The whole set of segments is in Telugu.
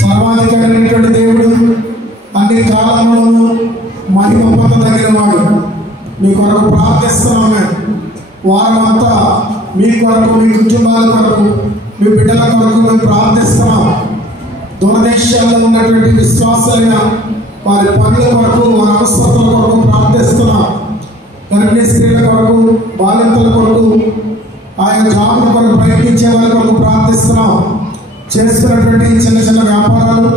సర్వాధికారైనటువంటి దేవుడు, అన్ని కాలంలోనూ మహిమ పొందదగిన వాడు. మీ కొరకు ప్రార్థిస్తున్నాము. వారం అంతా మీ కొరకు, మీ కుటుంబాల కొరకు, మీ బిడ్డల కొరకు మేము ప్రార్థిస్తున్నాం. దూరదేశాల్లో ఉన్నటువంటి విశ్వాసైన వారి పనుల కొరకు, వారి అవసరతల కొరకు ప్రార్థిస్తున్నాం. గర్భిణీ స్త్రీల కొరకు, బాలింతల కొరకు, ఆయన జాబుల కొరకు ప్రయత్నించే వారి కొరకు ప్రార్థిస్తున్నాం. చేస్తున్నటువంటి చిన్న చిన్న వ్యాపారాలు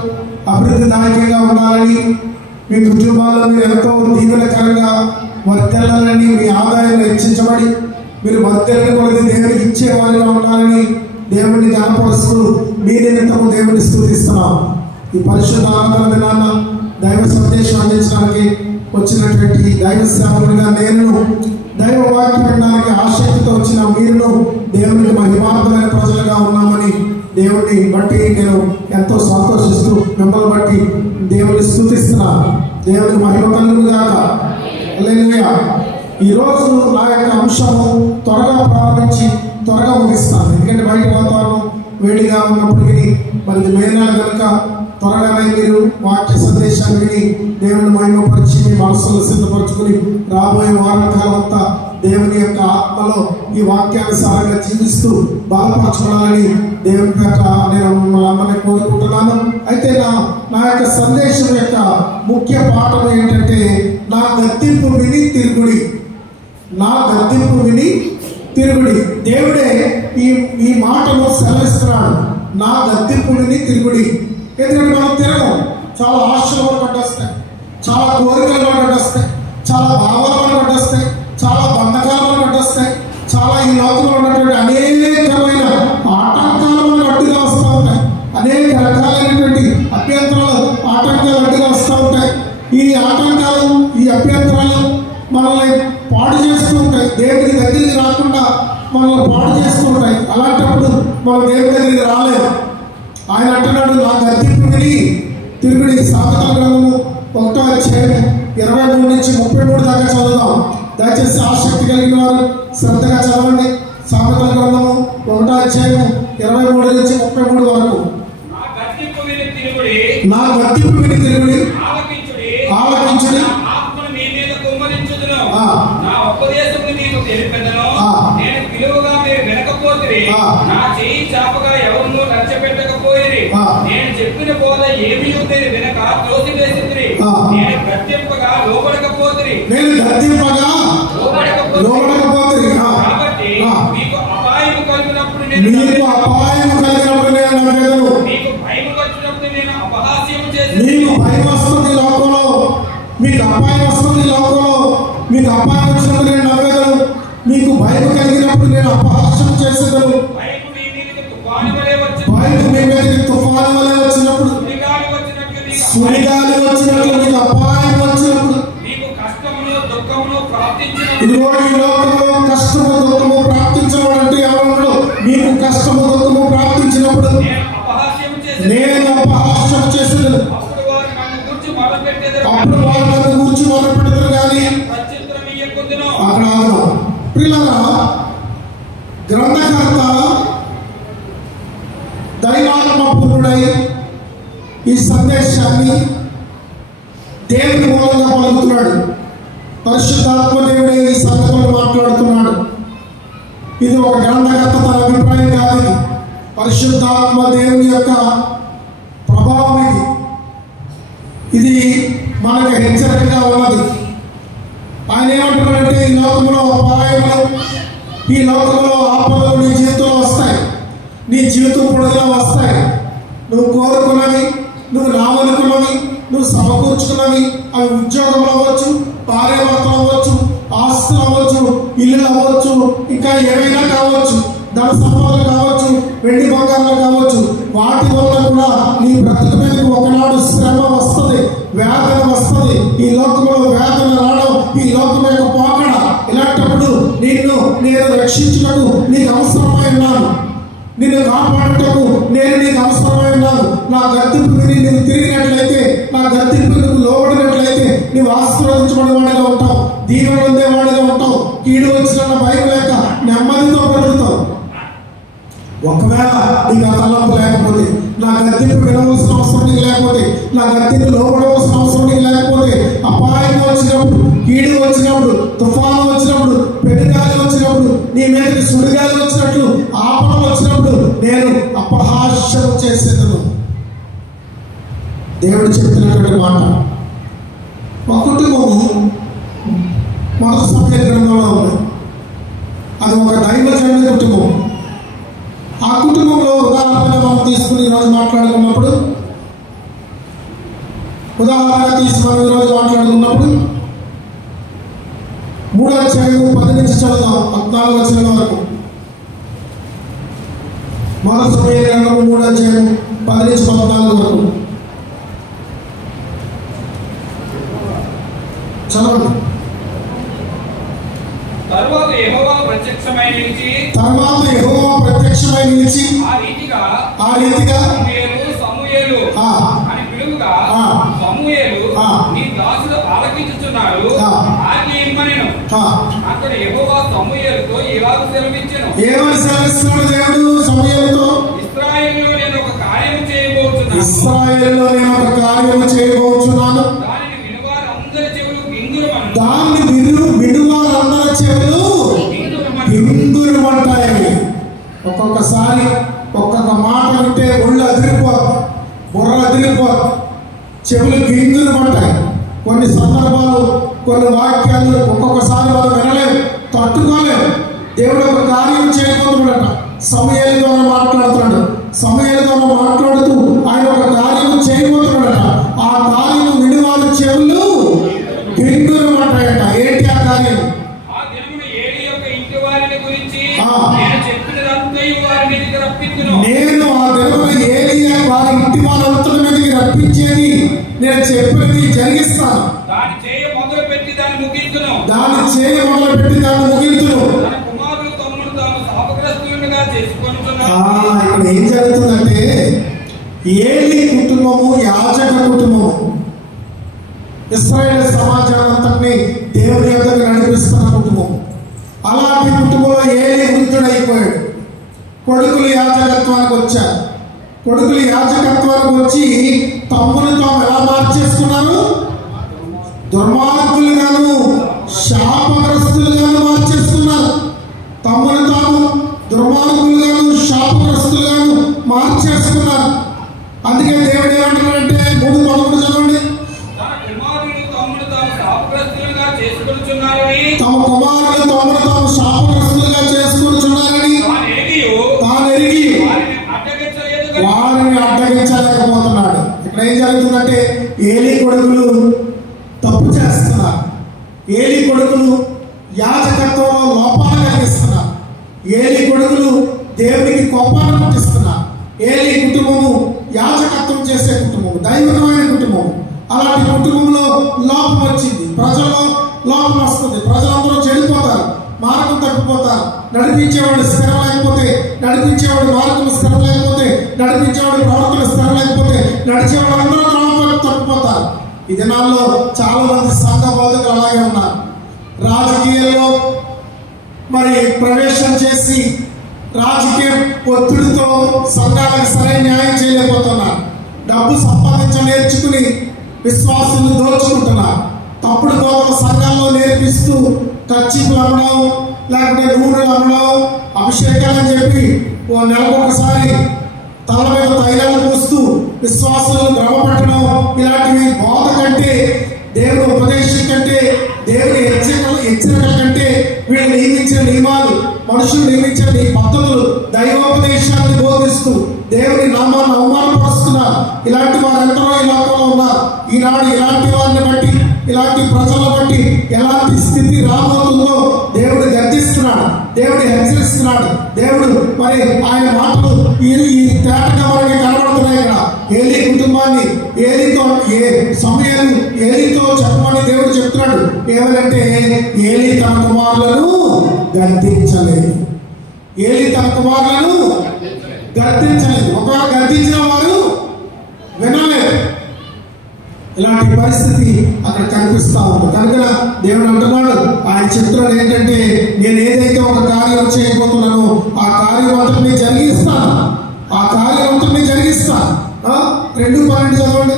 అభివృద్ధిదాయకంగా ఉండాలని, మీ కుటుంబాల్లో మీరు ఎంతో దీవెనకరంగా వర్తిల్లాలని, మీ ఆదాయాన్ని హెచ్చించబడి మీరు వర్తిల్లని కొద్ది దేవుడికి ఇచ్చేవారిగా ఉండాలని దేవుడిని కనపరుస్తూ మీ నిమిత్తము దేవుడిని స్తుతిస్తున్నాం. ఈ పరిశుద్ధ ఆరాధన దినాన దైవ సందేశం అందించడానికి వచ్చినటువంటి దైవ సేవకుడిగా నేను, దైవ వాక్యం వినడానికి ఆసక్తితో వచ్చిన మీరును దేవునికి మహిమార్థమైన ప్రజలుగా ఉన్నామని దేవుడిని బట్టి నేను ఎంతో సంతోషిస్తూ మిమ్మల్ని బట్టి దేవుడిని స్తుతిస్తున్నాను. దేవుడికి మహిమ కలుగుగాక. హల్లెలూయా. ఈరోజు నా యొక్క అంశము త్వరగా ప్రారంభించి త్వరగా ముగిస్తాను. ఎందుకంటే బయట వాతావరణం వేడిగా ఉన్నప్పటికీ మరి మే నెల కనుక త్వరగానే మీరు వాక్య సందేశాన్ని విని దేవుని మహిమపరిచి మీ మనసులో సిద్ధపరచుకుని రాబోయే వారం కాలం అంతా దేవుని యొక్క ఆత్మలో ఈ వాక్యానుసారంగా జీవిస్తూ బలపరచుకోవాలని దేవుని యొక్క నేను మిమ్మల్ని కోరుకుంటున్నాను. అయితే నా యొక్క సందేశం యొక్క ముఖ్య పాఠం ఏంటంటే, నా గద్దింపు విని తిరుగుడి. నా గద్దింపు విని తిరుగుడి. దేవుడే ఈ మాటను సెలవిస్తున్నాడు. నా గద్దింపు విని తిరుగుడి. ఎందుకంటే మనం తిరగం. చాలా ఆశలు మనకు అడ్డొస్తాయి, చాలా కోరికలు మనకు అడ్డొస్తాయి, చాలా భావాలు మనకు అడ్డొస్తాయి, చాలా బంధకాలు మనకు అడ్డొస్తాయి, చాలా ఈ లోకంలో ఉన్నటువంటి అనేకమైన ఆటంకాలు మనకు అడ్డుగా వస్తూ ఉంటాయి. అనేక రకాలైనటువంటి అభ్యంతరాలు, ఆటంకాలు అడ్డుగా వస్తూ ఉంటాయి. ఈ ఆటంకాలు, ఈ అభ్యంతరాలు మనల్ని పాడు చేస్తూ ఉంటాయి. దేవుడి దగ్గరికి రాకుండా మనల్ని పాడు చేస్తూ ఉంటాయి. అలాంటప్పుడు మనం దేవుడి దగ్గరికి రాలేము. ఆయన అంటున్నాడు, నా గద్దింపు విని తిరుగుడి. సామెతల గ్రంథము 1వ అధ్యాయం 23 నుంచి 33 దాకా చదువుదాం. దయచేసి ఆసక్తి కలిగిన వారు శ్రద్ధగా చదవండి. సామెతల గ్రంథము 1వ అధ్యాయం 23 నుంచి 33 వరకు. నా గద్దింపు విని తిరుగుడి, ఆలకించుడి. నా ఉపదేశమును మీకు తెలిపెదను. నేను పిలువగా మీరు వినకపోతిరి, నా చేయి చాపగా ఎవరినూ నచ్చపెట్టకపోయిరి. నేను చెప్పిన బోధ ఏమీ మీరు వినక త్రోసివేసిరి. నేను గద్దింపగా లోబడకపోతిరి. కాబట్టి మీకు అపాయము కలిగినప్పుడు నేను మీకు భయము వచ్చినప్పుడు నేను అపహాస్యము చేసి, మీకు భయం వస్తుంది లోకంలో, మీకు అపాయం వస్తుంది లోకంలో, మీకు అపాయం వచ్చినప్పుడు నేను నవ్వేదను, మీకు భయం కలిగినప్పుడు నేను అపహాస్యం చేసేదను. భయము మీ మీదకి తుఫాను వలె వచ్చినప్పుడు, సుడిగాలి వచ్చినట్లు, మీకు అపాయం వచ్చినప్పుడు, మీకు కష్టమును దుఃఖమును ప్రాప్తించినప్పుడు, ఇదిగో ఈ లోకంలో కష్టము దుఃఖము ప్రాప్తించడం అంటే ఎవరు? మీకు కష్టము దుఃఖము ప్రాప్తించినప్పుడు నేను అపహాస్యం చేసేదను. అప్పుడు వారు నన్ను గురించి మొదలుపెట్టేదారు కానీ అక్కడ పిల్లల గ్రంథకర్త దైవాత్మపూర్ణుడై ఈ సందేశాన్ని దేవుని మూలంగా పలుకుతున్నాడు. పరిశుద్ధాత్మ దేవుడే ఈ సందర్భంలో మాట్లాడుతున్నాడు. ఇది ఒక గ్రంథకర్త తన అభిప్రాయం కాదు. పరిశుద్ధాత్మ దేవుని యొక్క ప్రభావం ఇది మనకు హెచ్చరికగా ఉన్నది. ఆయన ఏమంటున్నాడంటే, ఈ లోకంలో అపాయములు, ఈ లోకంలో ఆపదలు నీ జీవితంలో వస్తాయి, నీ జీవితం పొడుగులో వస్తాయి. నువ్వు కోరుకున్నవి, నువ్వు రావాలనుకున్నవి, నువ్వు సమకూర్చుకున్నవి, అవి ఉద్యోగంలో అవ్వచ్చు, భార్యాభర్తలు అవ్వచ్చు, ఆస్తులు అవ్వచ్చు, ఇల్లు అవ్వచ్చు, ఇంకా ఏమైనా కావచ్చు, ధన సంపదలు కావచ్చు, వెండి బంగారాలు కావచ్చు. వాటి వల్ల కూడా నీ బ్రతుకు మీద ఒకనాడు శ్రమ వస్తుంది, వేదన వస్తుంది. ఈ లోకంలో వేదన రావడం, ఈ లోకం యొక్క పోకడ. ఇలాంటప్పుడు నేను రక్షించుటకు నీకు అవసరమై ఉన్నాను, నిన్ను కాపాడుటకు నేను నీకు అవసరమై ఉన్నాను. నా గద్దింపు విని నువ్వు తిరిగినట్లయితే, నా గద్దింపు నువ్వు లోబడినట్లయితే నువ్వు ఆశీర్వదించబడేవాడిగా ఉంటావు, దీవెన పొందేవాడిగా ఉంటావు. కీడు వచ్చిన భయం లేక నెమ్మదితో బ్రతుకుతావు. ఒకవేళ నీకు ఆ తలంపు లేకపోతే, నా గద్దింపు వినవలసిన అవసరం నా గద్దెకు లోపడవలసిన అవసరం నీకు లేకపోతే, అపాయం వచ్చినప్పుడు, కీడు వచ్చినప్పుడు, తుఫాను వచ్చినప్పుడు, పెనుగాలి వచ్చినప్పుడు, నీ మీదకి సుడిగాలి వచ్చినట్లు, ఆపదలు వచ్చినప్పుడు నేను అపహాస్యం చేసేదను. దేవుడు చెప్తున్నటువంటి మాట. ఒక కుటుంబము మొదటి సమూయేలు గ్రంథంలో ఉంది. అది ఒక దైవజనుడి కుటుంబం. ఆ కుటుంబంలో ఉదాహరణగా మనం తీసుకుని ఈరోజు మాట్లాడుకున్నప్పుడు, మూడో అధ్యాయం 10 నుంచి చదువుదాం 14 వచనం వరకు. మొదటి సమూయేలు గ్రంథం 3వ అధ్యాయం 10 నుంచి 14 వరకు చదవండి. తరువాత యెహోవా ప్రత్యక్షమై నిలిచి ఆ రీతిగా సమూయేలు అని పిలువగా, సమూయేలు నీ దాసుడు ఆలకించుచున్నాడు, ఆజ్ఞ ఇమ్మనెను. అక్కడ యెహోవా సమూయేలుతో ఇలాగ సెలవిచ్చెను. ఏమని సెలవిస్తున్నాడు దేవుడు సమూయేలుతో? ఇశ్రాయేలులో నేను ఒక కార్యము చేయబోతున్నాను. దానిని వినువారందరి చెవులు గింగురుమంటాయి. ఒక్కొక్కసారి ఒక్కొక్క మాట వింటే ఒళ్ళు అదిరిపోదు, బుర్ర అదిరిపోదు, చెవులు గింగురుమంటాయి. కొన్ని సందర్భాలు, కొన్ని వాక్యాలు ఒక్కొక్కసారి మనం వినలేము, తట్టుకోలేము. దేవుడు ఒక కార్యం చేయబోతున్నాడట. సమూయేలు ద్వారా మాట్లాడుతున్నాడు. సమూయేలు ద్వారా మాట్లాడుతూ ఆయన ఒక కార్యం చేయబోతున్నాడట. ఆ కార్యం వినివారి చెవులు గింగురుమంటాయట. ఏంటి ఆ కార్యం? నేను ఆ దినమున ఏలీయా వారి ఇంటి వారంతటి మీదకి రప్పించేది, నేను చెప్పేది జరిగిస్తాను. దాన్ని చేయ మొదలుపెట్టి దాన్ని ముగించును. ఇక్కడ ఏం జరుగుతుందంటే, ఏలీ కుటుంబము యాజక కుటుంబము ఇశ్రాయేలు సమాజాన్నంతటినీ దేవుని యొద్దకు నడిపిస్తున్న కుటుంబం. అలాంటి కుటుంబంలో ఏలీ వృద్ధుడైపోయాడు. కొడుకులు యాజకత్వానికి వచ్చారు. కొడుకులు యాజకత్వానికి వచ్చి తమ్ముని తాము ఎలా మార్చేసుకున్నారు? దుర్మార్గులుగాను శాపగ్రస్తులుగాను మార్చేస్తున్నారు. తమ్ముని తాము దుర్మార్గులుగాను శాపగ్రస్తులుగాను మార్చేస్తున్నారు. అందుకే దేవుడు ఏమంటున్నాడంటే 3:11 చదవండి. తమ కుమారులు తమను తాము శాపగ్రస్తులుగా చేసుకొనుచున్నారని తాను ఎరిగి వారిని అడ్డగించలేకపోతున్నాడు. ఇక్కడ ఏం జరుగుతుందంటే, ఏలీ కొడుకులు తప్పు చేస్తున్నారు. ఏలీ కొడుకులు యాజకత్వంలో లోపాలు కలిగిస్తున్నారు. ఏలీ కొడుకులు దేవునికి కోపాన్ని పుట్టిస్తున్నారు. ఏలీ కుటుంబము యాజకత్వం చేసే కుటుంబం, దైవికమైన కుటుంబం. అలాంటి కుటుంబంలో లోపం వచ్చింది. ప్రజల్లో లోపం వస్తుంది. ప్రజలందరూ చెడిపోతారు, మార్గం తప్పిపోతారు. నడిపించేవాడు స్థిరం లేకపోతే, నడిపించేవాడు మార్గం స్థిరం లేకపోతే, నడిపించేవాడు ప్రవర్తన స్థిరం లేకపోతే, నడిచేవాడు అందరూ తప్పిపోతారు. ఈ దినాల్లో చాలా మంది సంఘ బోధకులు అలాగే ఉన్నారు. రాజకీయాల్లో మరి ప్రవేశం చేసి రాజకీయ ఒత్తిడితో సంఘాలకు సరైన న్యాయం చేయలేకపోతున్నారు. డబ్బు నేర్చుకుని విశ్వాసులు దోచుకుంటున్నారు. తప్పుడు బోధన సంఘాల్లో నేర్పిస్తూ కచ్చిపులు అమ్మడం, లేకపోతే నూనెలు అమ్మడం, అభిషేకాలని చెప్పి ఓ నెలకొకసారి తల మీద తైలాలు పూస్తూ విశ్వాసులను భ్రమపట్టడం, ఇలాంటివి బోధ కంటే, దేవుని ఉపదేశం కంటే, దేవుని హెచ్చరికల కంటే వీళ్ళు నియమించిన నియమాలు, మనుషులు నియమించిన పద్ధతులు, దైవోపదేశాన్ని బోధిస్తూ దేవుని నామాన్ని అవమానపరుస్తున్నారు. ఇలాంటి వారెంతో ఈ లోకంలో ఉన్నారు. ఈనాడు ఇలాంటి వారిని బట్టి, ఇలాంటి ప్రజలను బట్టి ఎలాంటి స్థితి రాబోతుందో దేవుడు గర్జిస్తున్నాడు, దేవుడు హెచ్చరిస్తున్నాడు. దేవుడు మరి ఆయన మాటలు ఈ తేటగా మనకి కనబడుతున్నాయి కదా. ఏలీ కుటుంబాన్ని ఏలీతో చెప్పమని దేవుడు చెప్తున్నాడు. ఏమంటే ఏలీ తన కుమారులను గద్దించలేదు. ఏలీ తన కుమారులను గద్దించలేదు. ఒకవేళ గద్దించిన వారు వినలేదు. ఇలాంటి పరిస్థితి అక్కడ కనిపిస్తా ఉంది. కనుక దేవుడు అంటున్నాడు, ఆయన చెప్తున్నాడు ఏంటంటే, నేను ఏదైతే ఒక కార్యం చేయబోతున్నానో ఆ కార్యం అంతటిని జరిగిస్తాను. ఆ కార్యం అంతటిని జరిగిస్తాను. 2:12 చదవండి.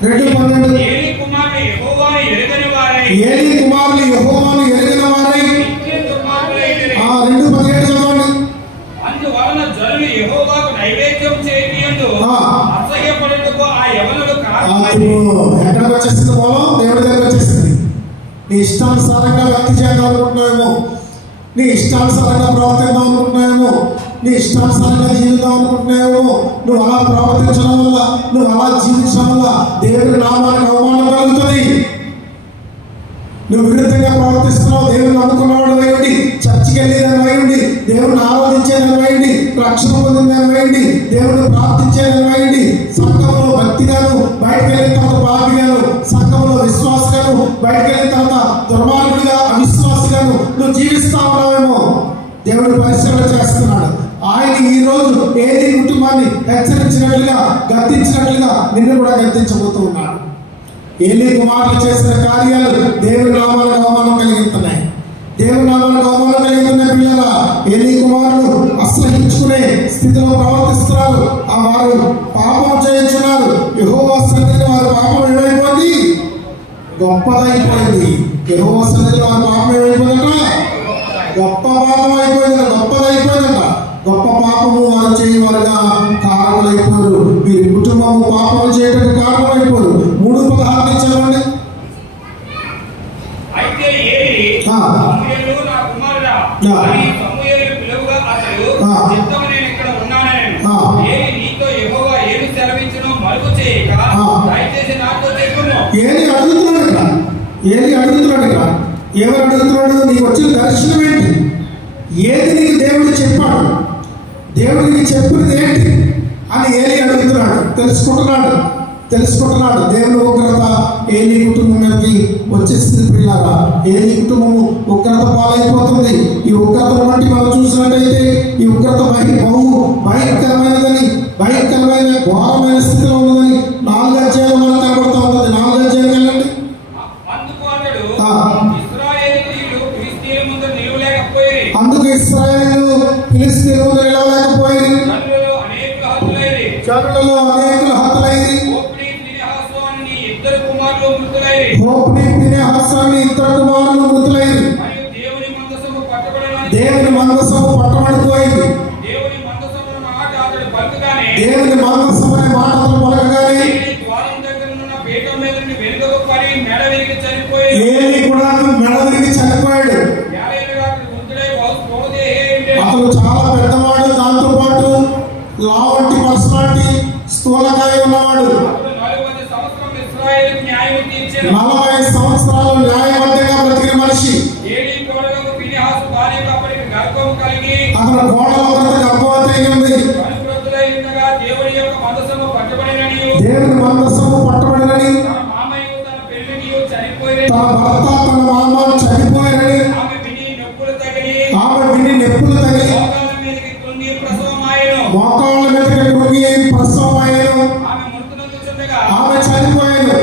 2:12 ఏలీ కుమారులు యెహోవాను ఎరుగని వారై ఏలీ కుమారులు యెహోవాను ఎరుగని వారై దుర్మార్గులైరి. 2:17 చదవండి. అందువలన జనులు యెహోవాకు నైవేద్యం చేయనియందు అసహ్యపడుటకు ఆ యవనుడు కారణమై ఎక్కడికి వచ్చేస్తుంది మూలం? దేవుడి దగ్గర వచ్చేస్తుంది. నీ ఇష్టానుసారంగా వ్యక్తి చేద్దాం అనుకుంటున్నావేమో, నీ ఇష్టానుసారంగా ప్రవర్తిద్దాం అనుకుంటున్నావేమో, నీ ఇష్టానుసారంగా జీవిద్దాం అనుకుంటున్నావేమో. నువ్వు అలా ప్రవర్తించడం వల్ల, నువ్వు అలా జీవించడం వల్ల దేవుడి నామానికి అవమానం కలుగుతుంది. నువ్వు విరుద్ధంగా ప్రవర్తిస్తున్నావు. దేవుని నమ్ముకున్నవాడు వేయండి, చర్చికి వెళ్ళేదాన్ని వేయండి, దేవుని ఆరాధించేదాన్ని వేయండి, రక్షణ పొందిందాన్ని వేయండి, దేవుని ప్రార్థించేదాన్ని వేయండి. సంఘంలో భక్తిగాను బయటకు వెళ్ళిన తర్వాత పాపిగాను, సంఘంలో విశ్వాసగాను బయటకు వెళ్ళిన తర్వాత దుర్మార్గుడిగా అవిశ్వాసిగాను నువ్వు జీవిస్తా ఉన్నావేమో. దేవుడు పరిశీలన చేస్తున్నాడు. ఆయన ఈ రోజు ఏలీ కుటుంబాన్ని హెచ్చరించినట్లుగా, గద్దించినట్లుగా నిన్ను కూడా గద్దించబోతూ ఉన్నాడు. ఏలీ కుమారులు చేసిన కార్యాలు దేవుని నామాలకు అవమానం కలిగిస్తున్నాయి. దేవుని నామాలకు అవమానం కలిగిస్తున్న పిల్లల ఏలీ కుమారులు అసహించుకునే స్థితిలో ప్రవర్తిస్తున్నారు. ఆ వారు పాపం చేయించున్నారు. యెహోవా సన్నిధిలో వారి పాపం ఏమైపోయింది? గొప్పదైపోయింది. యెహోవా సన్నిధిలో వారి పాపం ఏమైపోయిందట? గొప్ప పాపం అయిపోయిందట, గొప్పదైపోయిందట. గొప్ప పాపము వారు చేయవారుగా కారణమైపోరు. మీరు కుటుంబము పాపం చేయడానికి కారణమైపోరు. 3:16 చదవండి. అయితే ఏలీ సమూయేలు నా కుమారుడా అని సమూయేలు పిలువగా అతడు చిత్తము నేను ఇక్కడ ఉన్నానని ఏలీ నీతో యెహోవా ఏమి సెలవించునో మరుగు చేయక దయచేసి నాతో చెప్పుము. ఏలీ అడుగుతున్నాడు ఇక్కడ. ఎవరు అడుగుతున్నాడు? నీకు వచ్చిన దర్శనం ఏంటి? ఏది నీకు దేవుడు చెప్పాడు? దేవుడికి చెప్పినది ఏంటి అని ఏలీ అడుగుతున్నాడు. తెలుసుకుంటున్నాడు. దేవుని ఉగ్రత ఏలీ కుటుంబం మీదకి వచ్చేస్తుంది. పిల్లరా, ఏలీ కుటుంబము ఉగ్రత పాలైపోతుంది. ఈ ఉగ్రతను బట్టి మనం చూసినట్టయితే ఈ ఉగ్రత బహు భయంకరమైన ఘోరమైన స్థితిలో ఉన్నదని 4 అధ్యాయాలు మనకు కనబడుతూ ఉంటుంది. 4 అధ్యాయాలు వెళ్ళండి. అందుకు ఇశ్రాయేలు ఫిలిష్తీయుల ముందు నిలవలేకపోయి జనులలో అనేకులు హతులైరి. హోప్ని ఫీనెహాసు ఇద్దరు కుమారులు మృతులైరి. దేవుని మందసము పట్టబడిపోయింది. దేవుని మందసం అనే మాట అతడు పలకగానే ఏలీ కూడా మెడ విరిగి చనిపోయాడు. అతను చాలా పెద్దవాడు, దాంతో పాటు లా వంటి పర్సనాలిటీ, స్థూలకాయ ఉన్నవాడు. 40 సంవత్సరాలు న్యాయబద్ధంగా బ్రతికిన మనిషి. అతను కోడల భర్త గర్భవతి అయింది. దేవుని మందసము పట్టబడినని, తన భర్త తన మామ చనిపోయారని ఆమె విని నొప్పులు తగిలి మోకాళ్ళ మీదకి కృంగి ప్రసవమయ్యాను. ఆమె చనిపోయాను.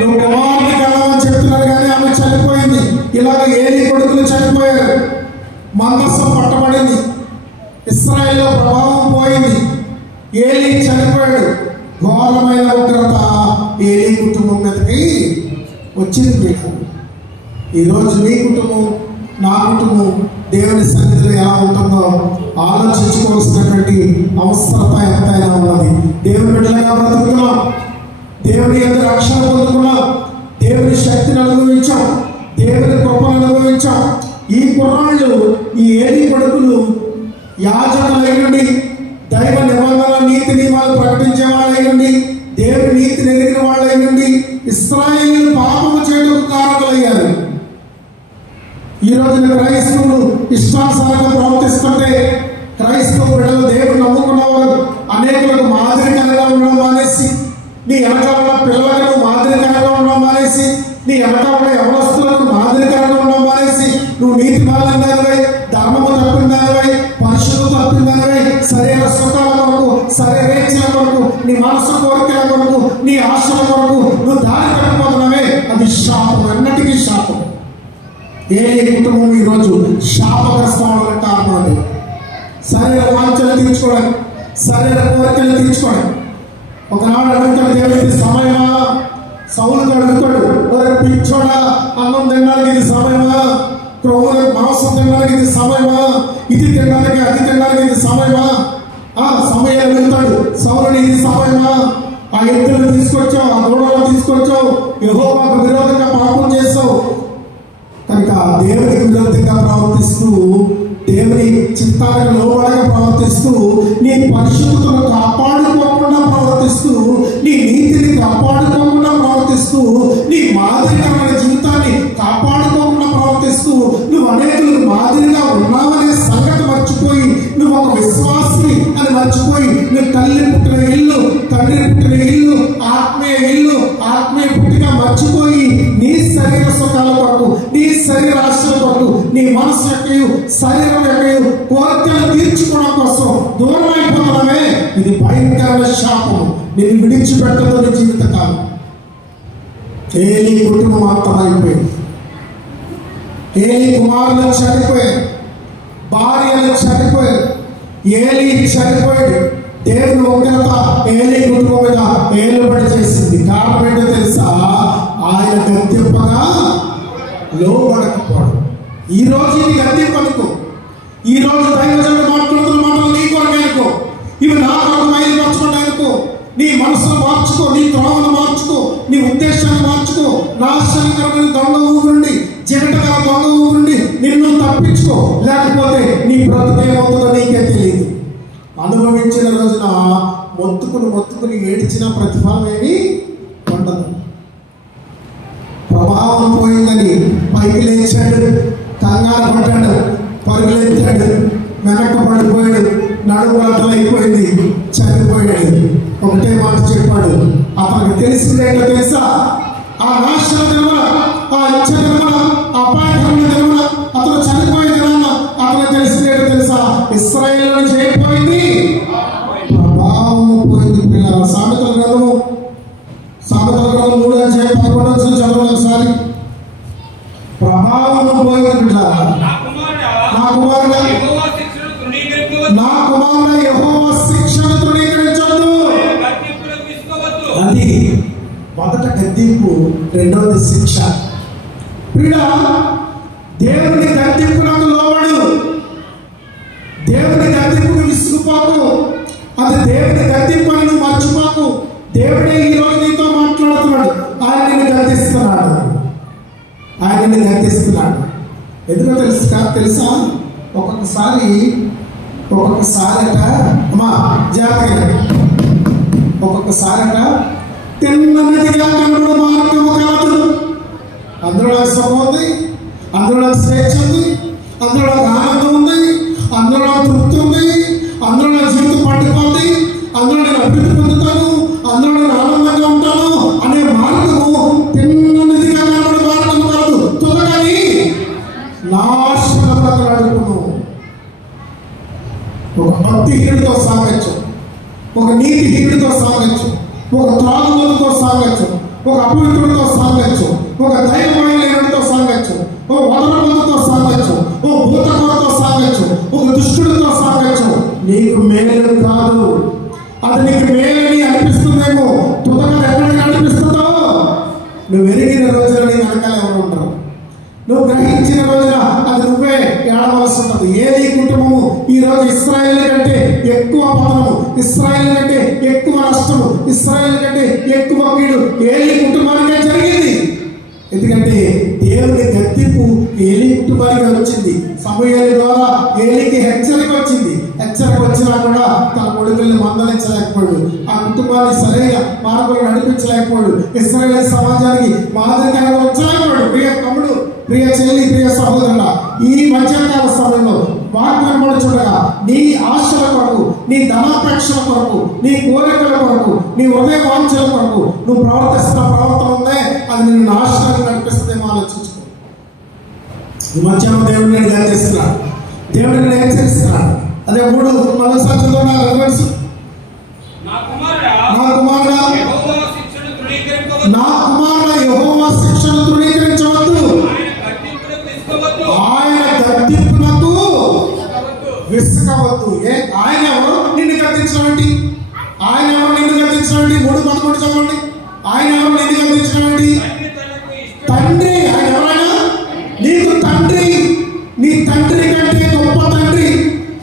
నువ్వు కుమారుని కలవని చెప్తున్నారు కానీ ఆమె చనిపోయింది. ఇలాగ ఏలీ కొడుకులు చనిపోయారు. మందసం పట్టబడింది. ఇశ్రాయేలులో ప్రభావం పోయింది. ఏలీ చనిపోయాడు. ఘోరమైన ఉగ్రత ఏలీ కుటుంబం మీదకి వచ్చింది. ఈరోజు నీ కుటుంబం, నా కుటుంబం దేవుని సన్నిధిలో ఎలా ఉంటుందో ఆలోచించుకోవాల్సినటువంటి అవసరత ఎంతైనా ఉన్నది. దేవుని బిడ్డలుగా బ్రతుకుతున్నాం. దేవుని యొక్క రక్షణ పొందుకున్నాం. దేవుని శక్తిని అనుభవించాం. దేవుని కృపను అనుభవించాం. ఈ కుర్రాళ్ళు, ఈ ఏలీ కొడుకులు యాజకులైనండి, దైవ నిబంధన నీతి నియమాలు ప్రకటించే వాళ్ళైనండి, దేవుని నీతిని ఎరిగిన వాళ్ళైనండి, ఇశ్రాయేలు పాపము చేయడం కారణమయ్యారు. ఈ రోజున క్రైస్తవులు ఇష్టానుసారంగా ప్రవర్తిస్తుంటే, క్రైస్తవ బిడ్డలు దేవుని నమ్ముకున్నవారు అనేకులకు మాదిరికరంగా ఉండడం మానేసి, నీ వెనకాల పిల్లలకు మాదిరికరంగా ఉండడం మానేసి, నీ వెనకాల యవనస్తులకు మాదిరికరంగా ఉండడం మానేసి, నువ్వు నీతి మాలిన దానివై, ధర్మము తప్పిన దానివై, పరిశుద్ధత తప్పిన దానివై, సరైన సుఖాల కొరకు, సరైన రేచల కొరకు, నీ మనసు కోరికల కొరకు, నీ ఆశల కొరకు నువ్వు దారి తప్పిపోతున్నావే, అది శాపం, అన్నిటికీ శాపం. ఏలీ కుటుంబం ఈరోజు శాపగ్రస్తమైన కారణం. సరైన వాంఛలు తీర్చుకోవడానికి, శరీర కోరికలు తీర్చుకోండి. ఒకనాడు అడుగుతాడు దేవుడికి సమయమా, సౌలుతో అడుగుతాడు, ఒక పిచ్చోడా అన్నం తినడానికి ఇది సమయమా, క్రొవ్వుల మాంసం తినడానికి ఇది సమయమా, ఇది తినడానికి అది తినడానికి ఇది సమయమా, సమయాలు వెళ్తాడు. సౌలుని ఇది సమయమా, ఆ ఎద్దులను తీసుకొచ్చావు, ఆ దూడలను తీసుకొచ్చావు, యెహోవాకు విరోధంగా పాపం చేసావు కనుక దేవునికి విరోధంగా ప్రవర్తిస్తూ, దేవుని చిత్తానికి లోబడగా ప్రవర్తిస్తూ, నీ పరిశుద్ధతను కాపాడుకోకుండా ప్రవర్తిస్తూ, నీ నీతిని కాపాడుకోకుండా ప్రవర్తిస్తూ, నీ మాదిరికరమైన జీవితాన్ని కాపాడుకోకుండా ప్రవర్తిస్తూ, నువ్వు అనేకులకు మాదిరిగా ఉన్నావనే సంగతి మర్చిపోయి, నువ్వు ఒక విశ్వాసిని అని మర్చిపోయి, నువ్వు తల్లి పుట్టిన ఇల్లు, తండ్రి పుట్టిన ఇల్లు, ఆత్మీయ ఇల్లు, ఆత్మీయ పుట్టిగా మర్చిపోయి, నీ శరీర సుఖాల కొరకు, నీ శరీర ఆశల కొరకు, నీ మనసు యొక్క శరీరం యొక్క కోరికలు తీర్చుకోవడం కోసం దూరం అయిపోవడమే ఇది భయంకరమైన శాపం. నేను విడిచిపెట్టదు నీ జీవితకాలం. ఏలీ కుటుంబం అంతమైపోయింది. ఏలీ కుమారులు చనిపోయారు, భార్యలు చనిపోయారు, ఏలీ చనిపోయాడు. దేవుని ఉగ్రత ఏలీ కుటుంబం మీద ఏలుబడి చేసింది. కారణం ఏంటో తెలుసా? ఆయన గద్దెంపగా లోబడకపోవడం. ఈ రోజు ఇది గద్దెంపు అనుకో, ఈ రోజు దైవజనుడు మాట్లాడుతున్న మాటలు నీ కొరకే అనుకో, ఇవి నా కొరకు మైలుపరచుకోండి అనుకో. నీ మనసును మార్చుకో, నీ త్రోవను మార్చుకో, నీ ఉద్దేశాన్ని మార్చుకో. నాశనకరమైన దొంగ ఊరుండి, జగటగల దొంగ ఊరుండి నిన్ను తప్పించుకో, లేకపోతే నీ బ్రతుకేమవుతుందో నీకే తెలియదు. అనుభవించిన రోజున మొత్తుకుని ఏడ్చిన ప్రతిఫలం ఏమి ఉండదు. ప్రభావం పోయిందని పైకి లేచాడు, కంగారు పడ్డాడు, పరుగులెత్తాడు, వెనక్కి పడిపోయాడు, నడుము అయిపోయింది, చనిపోయాడు. ఒకటే మాట చెప్పాడు, అతనికి తెలిసిందేంటో తెలుసా? ఆ నాశన దినమున, ఆ ఇచ్చ దినమున, అపాయకరమైన దినమున, అతను చనిపోయిన దినమున అతనికి తెలిసిందేంటో తెలుసా? ఇశ్రాయేలు చేయకపోయింది, ప్రభావం పోయింది. పిల్లల సామెతల గ్రంథము 3 అధ్యాయం 11 చదవండి ఒకసారి. ప్రభావం పోయింది పిల్లల. నా కుమారుడా యెహోవా శిక్షను తృణీకరించొద్దు. అది మొదట గద్దింపు, రెండవది శిక్ష. ప్రియుడా, దేవుని గద్దింపునకు లోబడు, దేవుని గద్దింపుకు విసుగుపోకు, అది దేవుని గద్దింపు అని నువ్వు మర్చిపోకు. దేవుడే ఈ రోజు నీతో మాట్లాడుతున్నాడు, ఆయన నిన్ను గద్దిస్తున్నాడు, ఆయన నిన్ను గద్దిస్తున్నాడు. ఎందుకో తెలుసా? ఒక్కొక్కసారి అమ్మా జాగ్రత్త, ఒక్కొక్కసారి తిన్నదిగా కనుగొన మార్గము కాదు. అందులో నాకు సుఖం ఉంది, అందులో నాకు స్వేచ్ఛ ఉంది, అందులో నాకు ఆనందం ఉంది, అందులో నాకు తృప్తి ఉంది, అందులో నా జీవితం పండుకోండి, అందులో నేను అభివృద్ధి పొందుతాను, అందులో నేను ఆనందంగా ఉంటాను అనే మార్గము తిన్నదిగా కనుగొన మార్గము కాదు. త్వరగాని నాశనములకు నడుపును. ఒక భక్తిహీనుడితో సాగచ్చు, ఒక నీతిహీనుడితో సాగచ్చు, ఒక త్రాగుబోతుతో సాగచ్చు, ఒక అపవిత్రుడితో సాగచ్చు, ఒక దైవమైనతో సాగచ్చు, ఒక వదనబోతుతో సాగచ్చు, ఒక భూతకోరతో సాగచ్చు, ఒక దుష్టుడితో సాగచ్చు. నీకు మేలు కాదు. అది నీకు మేలని అనిపిస్తుందేమో, తుదగా ఎక్కడికి అనిపిస్తుందో నువ్వు ఎరిగిన రోజున నీ వెనకాల ఎవరు ఉంటారు. నువ్వు గ్రహించిన రోజున అది నువ్వే ఏడవలసి ఉంటుంది. ఏలీ కుటుంబము ఈ రోజు ఇశ్రాయేలు కంటే ఎక్కువ పతనము, ఇశ్రాయేలు కంటే ఎక్కువ నష్టము, ఇశ్రాయేలు కంటే ఎక్కువ కీడు ఏలీ కుటుంబానికే జరిగింది. ఎందుకంటే దేవుని గద్దింపు ఏలీ కుటుంబానికి వచ్చింది. సమూయేలు ద్వారా ఏలీకి హెచ్చరిక వచ్చింది. హెచ్చరిక వచ్చినా కూడా తన కొడుకుల్ని మందలించలేకపోయాడు, ఆ కుటుంబాన్ని సరైన మార్గంలో నడిపించలేకపోయాడు, ఇశ్రాయేలు సమాజానికి మాదిరికరంగా ఉంచలేకపోయాడు. ప్రియ తమ్ముడు, ప్రియ చెల్లి, ప్రియ సహోదరుల, ఈ మధ్యకాల సమయంలో వాగ్దానం కూడా చూడగా నీ ఆశల కొరకు, నీ ధనాపేక్షల కొరకు, నీ కోరికల కొరకు, నీ హృదయ వాంఛల కొరకు నువ్వు ప్రవర్తిస్తున్న ప్రవర్తన ఉందే, అది నిన్ను నాశనానికి నడిపిస్తుందేమో ఆలోచించుకో. ఈ మధ్యాహ్నం దేవుడిని నేను హెచ్చరిస్తున్నాడు, దేవుడిని నేను హెచ్చరిస్తున్నాడు. అదే 3 మరోసారి చదువుతున్నా. నా కుమారుడా యెహోవా శిక్షను తృణీకరించవద్దు, ఆయన గద్దింపునకు విసుగవద్దు. ఆయన ఎవరు? నిన్ను గద్దింపు గద్దించడం ఏంటి? ఆయన ఎవరు నిన్ను గద్దించడం ఏంటి? 3:11 చదవండి. ఆయన ఎవరు నిన్ను గద్దించడం ఏంటి? తండ్రి. ఆయన ఎవరైనా నీకు తండ్రి, నీ తండ్రి కంటే గొప్ప తండ్రి,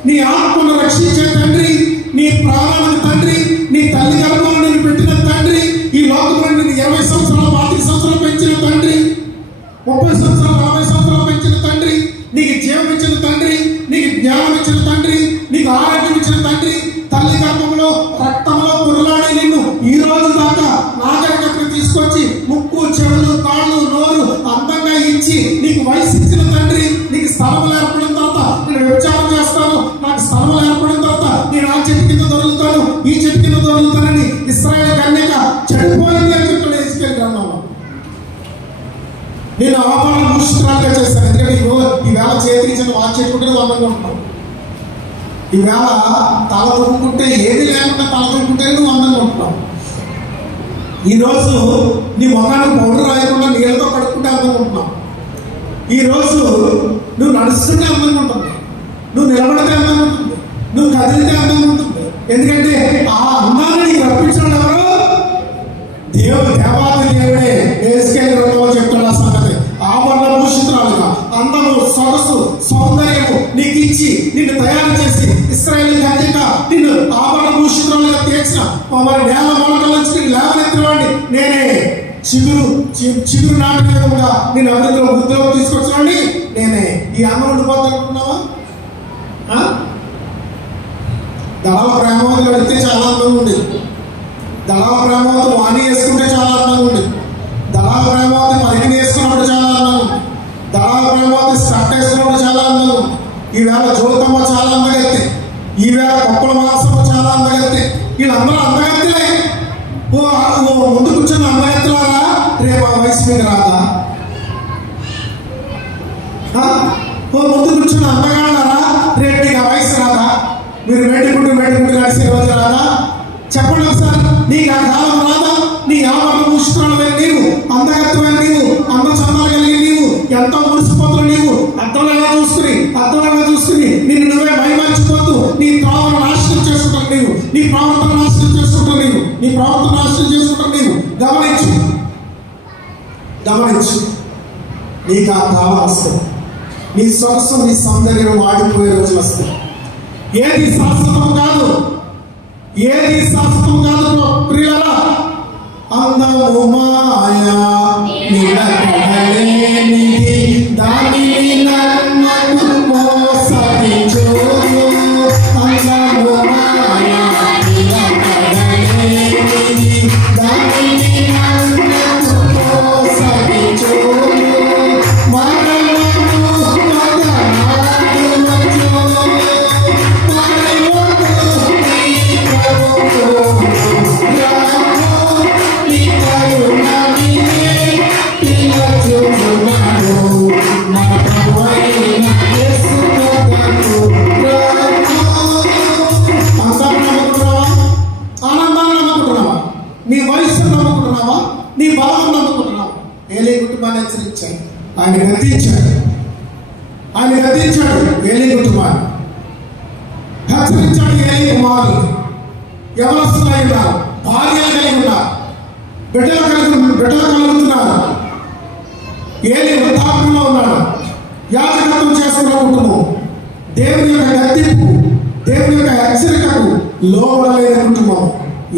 నీ ఆత్మను రక్షించే తండ్రి, నీ ప్రాణాలకు తండ్రి, నీ తల్లి గర్భంలో నేను పెట్టిన తండ్రి, ఈ లోకంలో నేను 20 సంవత్సరాలు 25 సంవత్సరాలు పెంచిన తండ్రి, 30 సంవత్సరాలు 40 సంవత్సరాలు పెంచిన తండ్రి, నీకు జీవం ఇచ్చిన తండ్రి, నీకు జ్ఞానం ఇచ్చిన తండ్రి, నీకు ఆరోగ్యం ఇచ్చిన తండ్రి, తల్లి గర్భంలో రక్తంలో పురలాడి నిన్ను ఈ రోజు దాకా నాగరికతను తీసుకొచ్చి ముక్కు చెవులు కాళ్ళు నోరు అందంగా ఇచ్చి నీకు వయసు ఇచ్చిన తండ్రి, నీకు స్థలములు ఏర్పడిన తర్వాత నేను విచారం చేస్తాను, నాకు స్థలములు ఏర్పడిన తర్వాత నేను ఆ చెట్టు కింద దొరుకుతాను, ఈ చెట్టు కింద దొరుకుతానని ఇశ్రాయేలు కన్యక చెడిపోయింది అని చెప్తాడు ఎహెజ్కేలు గ్రంథంలో. నేను ఆభరణ ముష్కరాలుగా చేస్తాను. ఎందుకంటే ఈవేళ చేతికించిన వాచ్ చెట్టుకుంటే అందంగా ఉంటావు. ఈవేళ తల దువ్వుకుంటే ఏది లేకుండా తల దువ్వుకుంటే నువ్వు అందంగా ఉంటావు. ఈరోజు నీ మొగాన్ని పౌడర్ రాయకుండా నీళ్ళతో కడుక్కుంటే అందంగా ఉంటున్నావు. ఈరోజు నువ్వు నడుస్తుంటే అందంగా ఉంటుంది, నువ్వు నిలబడితే అందంగా ఉంటుంది, నువ్వు కదిలితే అందంగా ఉంటుంది. ఎందుకంటే ఆ అందాన్ని నీకు రప్పించడం ఎవరు? దేవాది దేవుడే. ఎహెజ్కేలు గ్రంథంలో చెప్తున్న సంగతి ఆభరణ భూషితురాలుగా అందము సొగసు సౌందర్యము నీకు ఇచ్చి నిన్ను తయారు చేసి ఇశ్రాయేలు కన్యక నిన్ను ఆభరణ భూషితురాలుగా తీర్చిన మరి నేల మొలకల నుంచి లేవనెత్తినవాడిని నేనే. చిగురు నాటిన విధంగా నేను అభివృద్ధిలో వృద్ధిలో తీసుకొచ్చినవాడిని నేనే. ఈ అందం ఉండిపోతానుకున్నావా? దళవ ప్రేమవతి వెళితే చాలా అందంగా ఉంది, దళవ ప్రేమవతి వాణి వేసుకుంటే చాలా అందంగా ఉంది, దళవ ప్రేమవతి పరిగిని వేసుకున్నప్పుడు చాలా అందంగా ఉంది, దళవ ప్రేమవతి స్కర్ట్ వేసుకున్నప్పుడు చాలా అందంగా ఉంది. ఈవేళ జ్యోతమ్మ చాలా అందగత్తే, ఈవేళ కొప్పల మాసమ్మ చాలా అందగత్తే. వీళ్ళందరూ అందగత్తెలే. ముందు కూర్చొని అందగత్తెలారా రేపు ఆ వయసు మీద రాదా? ముందు కూర్చొని అందగాళ్ళారా రేపు నీకు ఆ వయసు రాదా? మీరు వేడుకుంటూ నడిచే రోజు రాదా? చెప్పండి ఒకసారి. నీకు ఆ కాలం రాదా? నీ ఆభరణ భూషితురాలైన నీవు, అందగత్తమైన నీవు, అంద చందాలు కలిగి నీవు, ఎంతో మురిసిపోతున్న నీవు అద్దంగా చూసుకుని నిన్ను నువ్వే మైమర్చిపోతూ నీ త్రోవను నాశనం చేసుకుంటావు నీవు, నీ ప్రవర్తన నాశనం చేసుకుంటావు నీవు. గమనించు. నీకు ఆ కాలం వస్తుంది, నీ సొగసు నీ సౌందర్యం వాడిపోయే రోజులు వస్తాయి. ఏది శాశ్వతం కాదు ప్రియులారా. అందము మాయా నిలకడలేనిది, దానిని నన్ను మోసగించును. అందము మాయా నిలకడలేనిది, దానిని నన్ను మోసగించును. నీ వయస్సు నమ్ముకుంటున్నావా? నీ బలం నమ్ముకుంటున్నావా? ఏలీ కుటుంబాన్ని హెచ్చరించాడు, ఆయన గద్దించాడు ఏలీ కుటుంబాన్ని హెచ్చరించాడు. ఏలీ కుమారులు యవనస్తులై ఉన్నారు, భార్యలు కలిగి ఉన్నారు, బిడ్డలు కలుగుతున్నారు. ఏలీ వృద్ధాప్యంలో ఉన్నాడు, యాజకత్వం చేసుకున్న కుటుంబం, దేవుని యొక్క గద్దింపు, దేవుని యొక్క హెచ్చరికకు లోబడలేని కుటుంబం.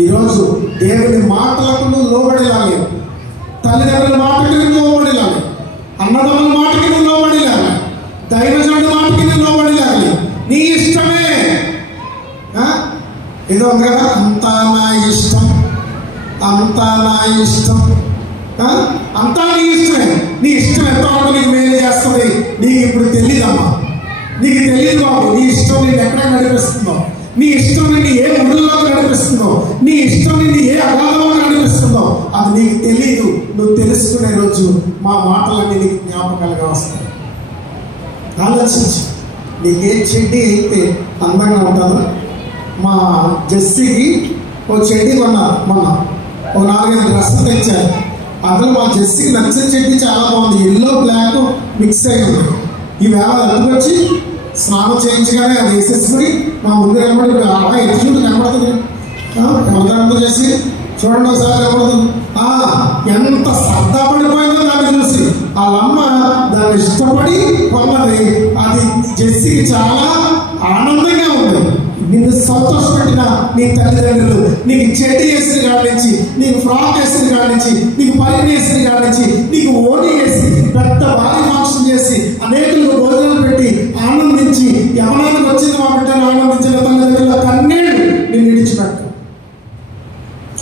ఈరోజు దేవుని మాటలకు లోబడిలాలి, తల్లిదండ్రుల మాటకి లోబడిలాలి, అన్నదమ్ముల మాటకి లోబడిలాలి, దైవజనుడి మాటకి లోబడిలాలి. నీ ఇష్టమే ఏదో ఉంది కదా, అంతా నా ఇష్టం, అంతా నీ ఇష్టమే. నీ ఇష్టం ఎంతవరకు నీకు మేలు చేస్తుంది నీకు ఇప్పుడు తెలియదమ్మా, నీకు తెలియదు బాబు. నీ ఇష్టం నేను ఎక్కడ నడిపిస్తుందో, నీ ఇష్టం నిన్ను ఏ ఊళ్ళలో నడిపిస్తుందో, నీ ఇష్టం నిన్ను ఏ అగాధంలో నడిపిస్తుందో అది నీకు తెలియదు. నువ్వు తెలుసుకునే రోజు మా మాటలన్నీ నీకు జ్ఞాపకాలుగా వస్తాయి. ఆలోచించు. నీకే చెడ్డీ అయితే అందంగా ఉంటుందో. మా జెస్సీకి ఓ చెడ్డీ కొన్నారు మొన్న, ఒక 4-5 డ్రెస్సులు తెచ్చారు. అందులో మా జెస్సీకి నచ్చిన చెడ్డీ చాలా బాగుంది, ఎల్లో బ్లాక్ మిక్స్ అయి ఉంది. ఈవేళ ఎందుకు వచ్చి స్నానం చేయించగానే అది వేసేసుకుని మా ముందు కనబడి అలా ఎత్తుచుంటూ కనబడుతుంది. ఎవరికంతా చేసి చూడండి ఒకసారి కనబడుతుంది. ఎంత శ్రద్ధ పడిపోయిందో దాన్ని చూసి వాళ్ళమ్మ దాన్ని ఇష్టపడి కొన్నది. అది జెస్సీకి చాలా ఆనందంగా ఉంది. నిన్ను సంతోషపెట్టిన నీ తల్లిదండ్రులు నీకు చెడ్డి వేసిన కాడి నుంచి, నీకు ఫ్రాక్ వేసిన కాడి నుంచి, నీకు పని వేసిన కాడి నుంచి, నీకు ఓడి వేసి పెద్ద భారీ ఫంక్షన్ చేసి అనేకులకు భోజనాలు పెట్టి ఆనందించి యవనానికి వచ్చింది మా బిడ్డను ఆనందించిన తల్లిదండ్రుల కన్నీళ్ళు నిన్ను విడిచిపెట్టు,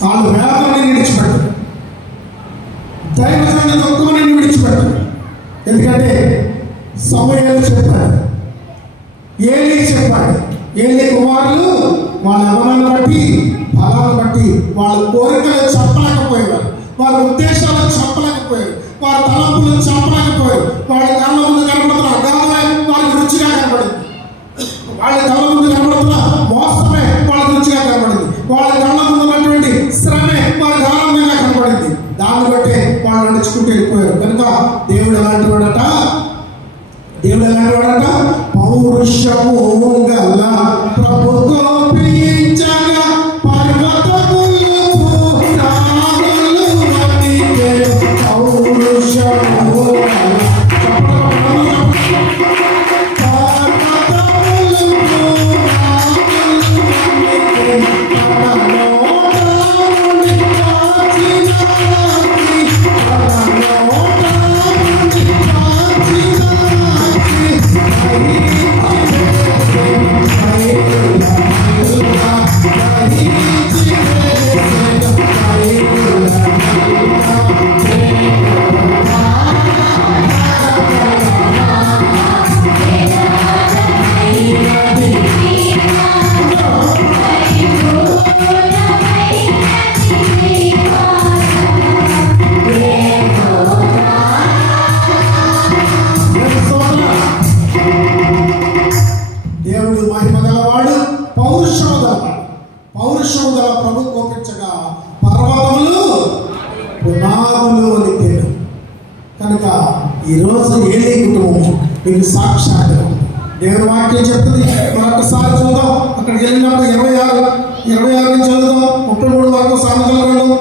వాళ్ళు వేదం నిన్ను విడిచిపెట్టు, దైవజనాన్ని తక్కువ నిన్ను విడిచిపెట్టు. ఎందుకంటే సమయాలు చెప్పాడు, ఏలీ చెప్పాడు. ఏలీ కుమారులు వాళ్ళ యవనాన్ని బట్టి ఫలాన్ని బట్టి వాళ్ళ కోరికలు చెప్పలేకపోయేవారు, వాళ్ళ ఉద్దేశాలను చెప్పలేకపోయారు, వారి తలంపులను చెప్పలేకపోయారు. వాళ్ళ కళ్ళ ముందు కనబడుతున్న అగాధమే వాళ్ళకి రుచిగా కనబడింది, వాళ్ళ కళ్ళ ముందు కనబడుతున్న మోసమే వాళ్ళకి రుచిగా కనబడింది, వాళ్ళ కళ్ళ ముందు ఉన్నటువంటి శ్రమే వాళ్ళకి ఆనందంగా కనబడింది. దాన్ని బట్టే వాళ్ళు నడుచుకుంటూ వెళ్ళిపోయారు. కనుక దేవుడు ఎలాంటి వాడట, దేవుడు ఎలాంటి వాడట, పౌరుషము గల ప్రభు గోపించగా పర్వతములు పునాదులు వణికే. పౌరుషము ఈరోజు ఏలీ కుటుంబం మీకు సాక్షాత్ దేవుని వాక్యం చెప్తుంది. మరొకసారి చూద్దాం. అక్కడికి వెళ్ళినప్పుడు 26 నుంచి చదువుదాం, 33 వరకు సామెతలు వెళ్దాం.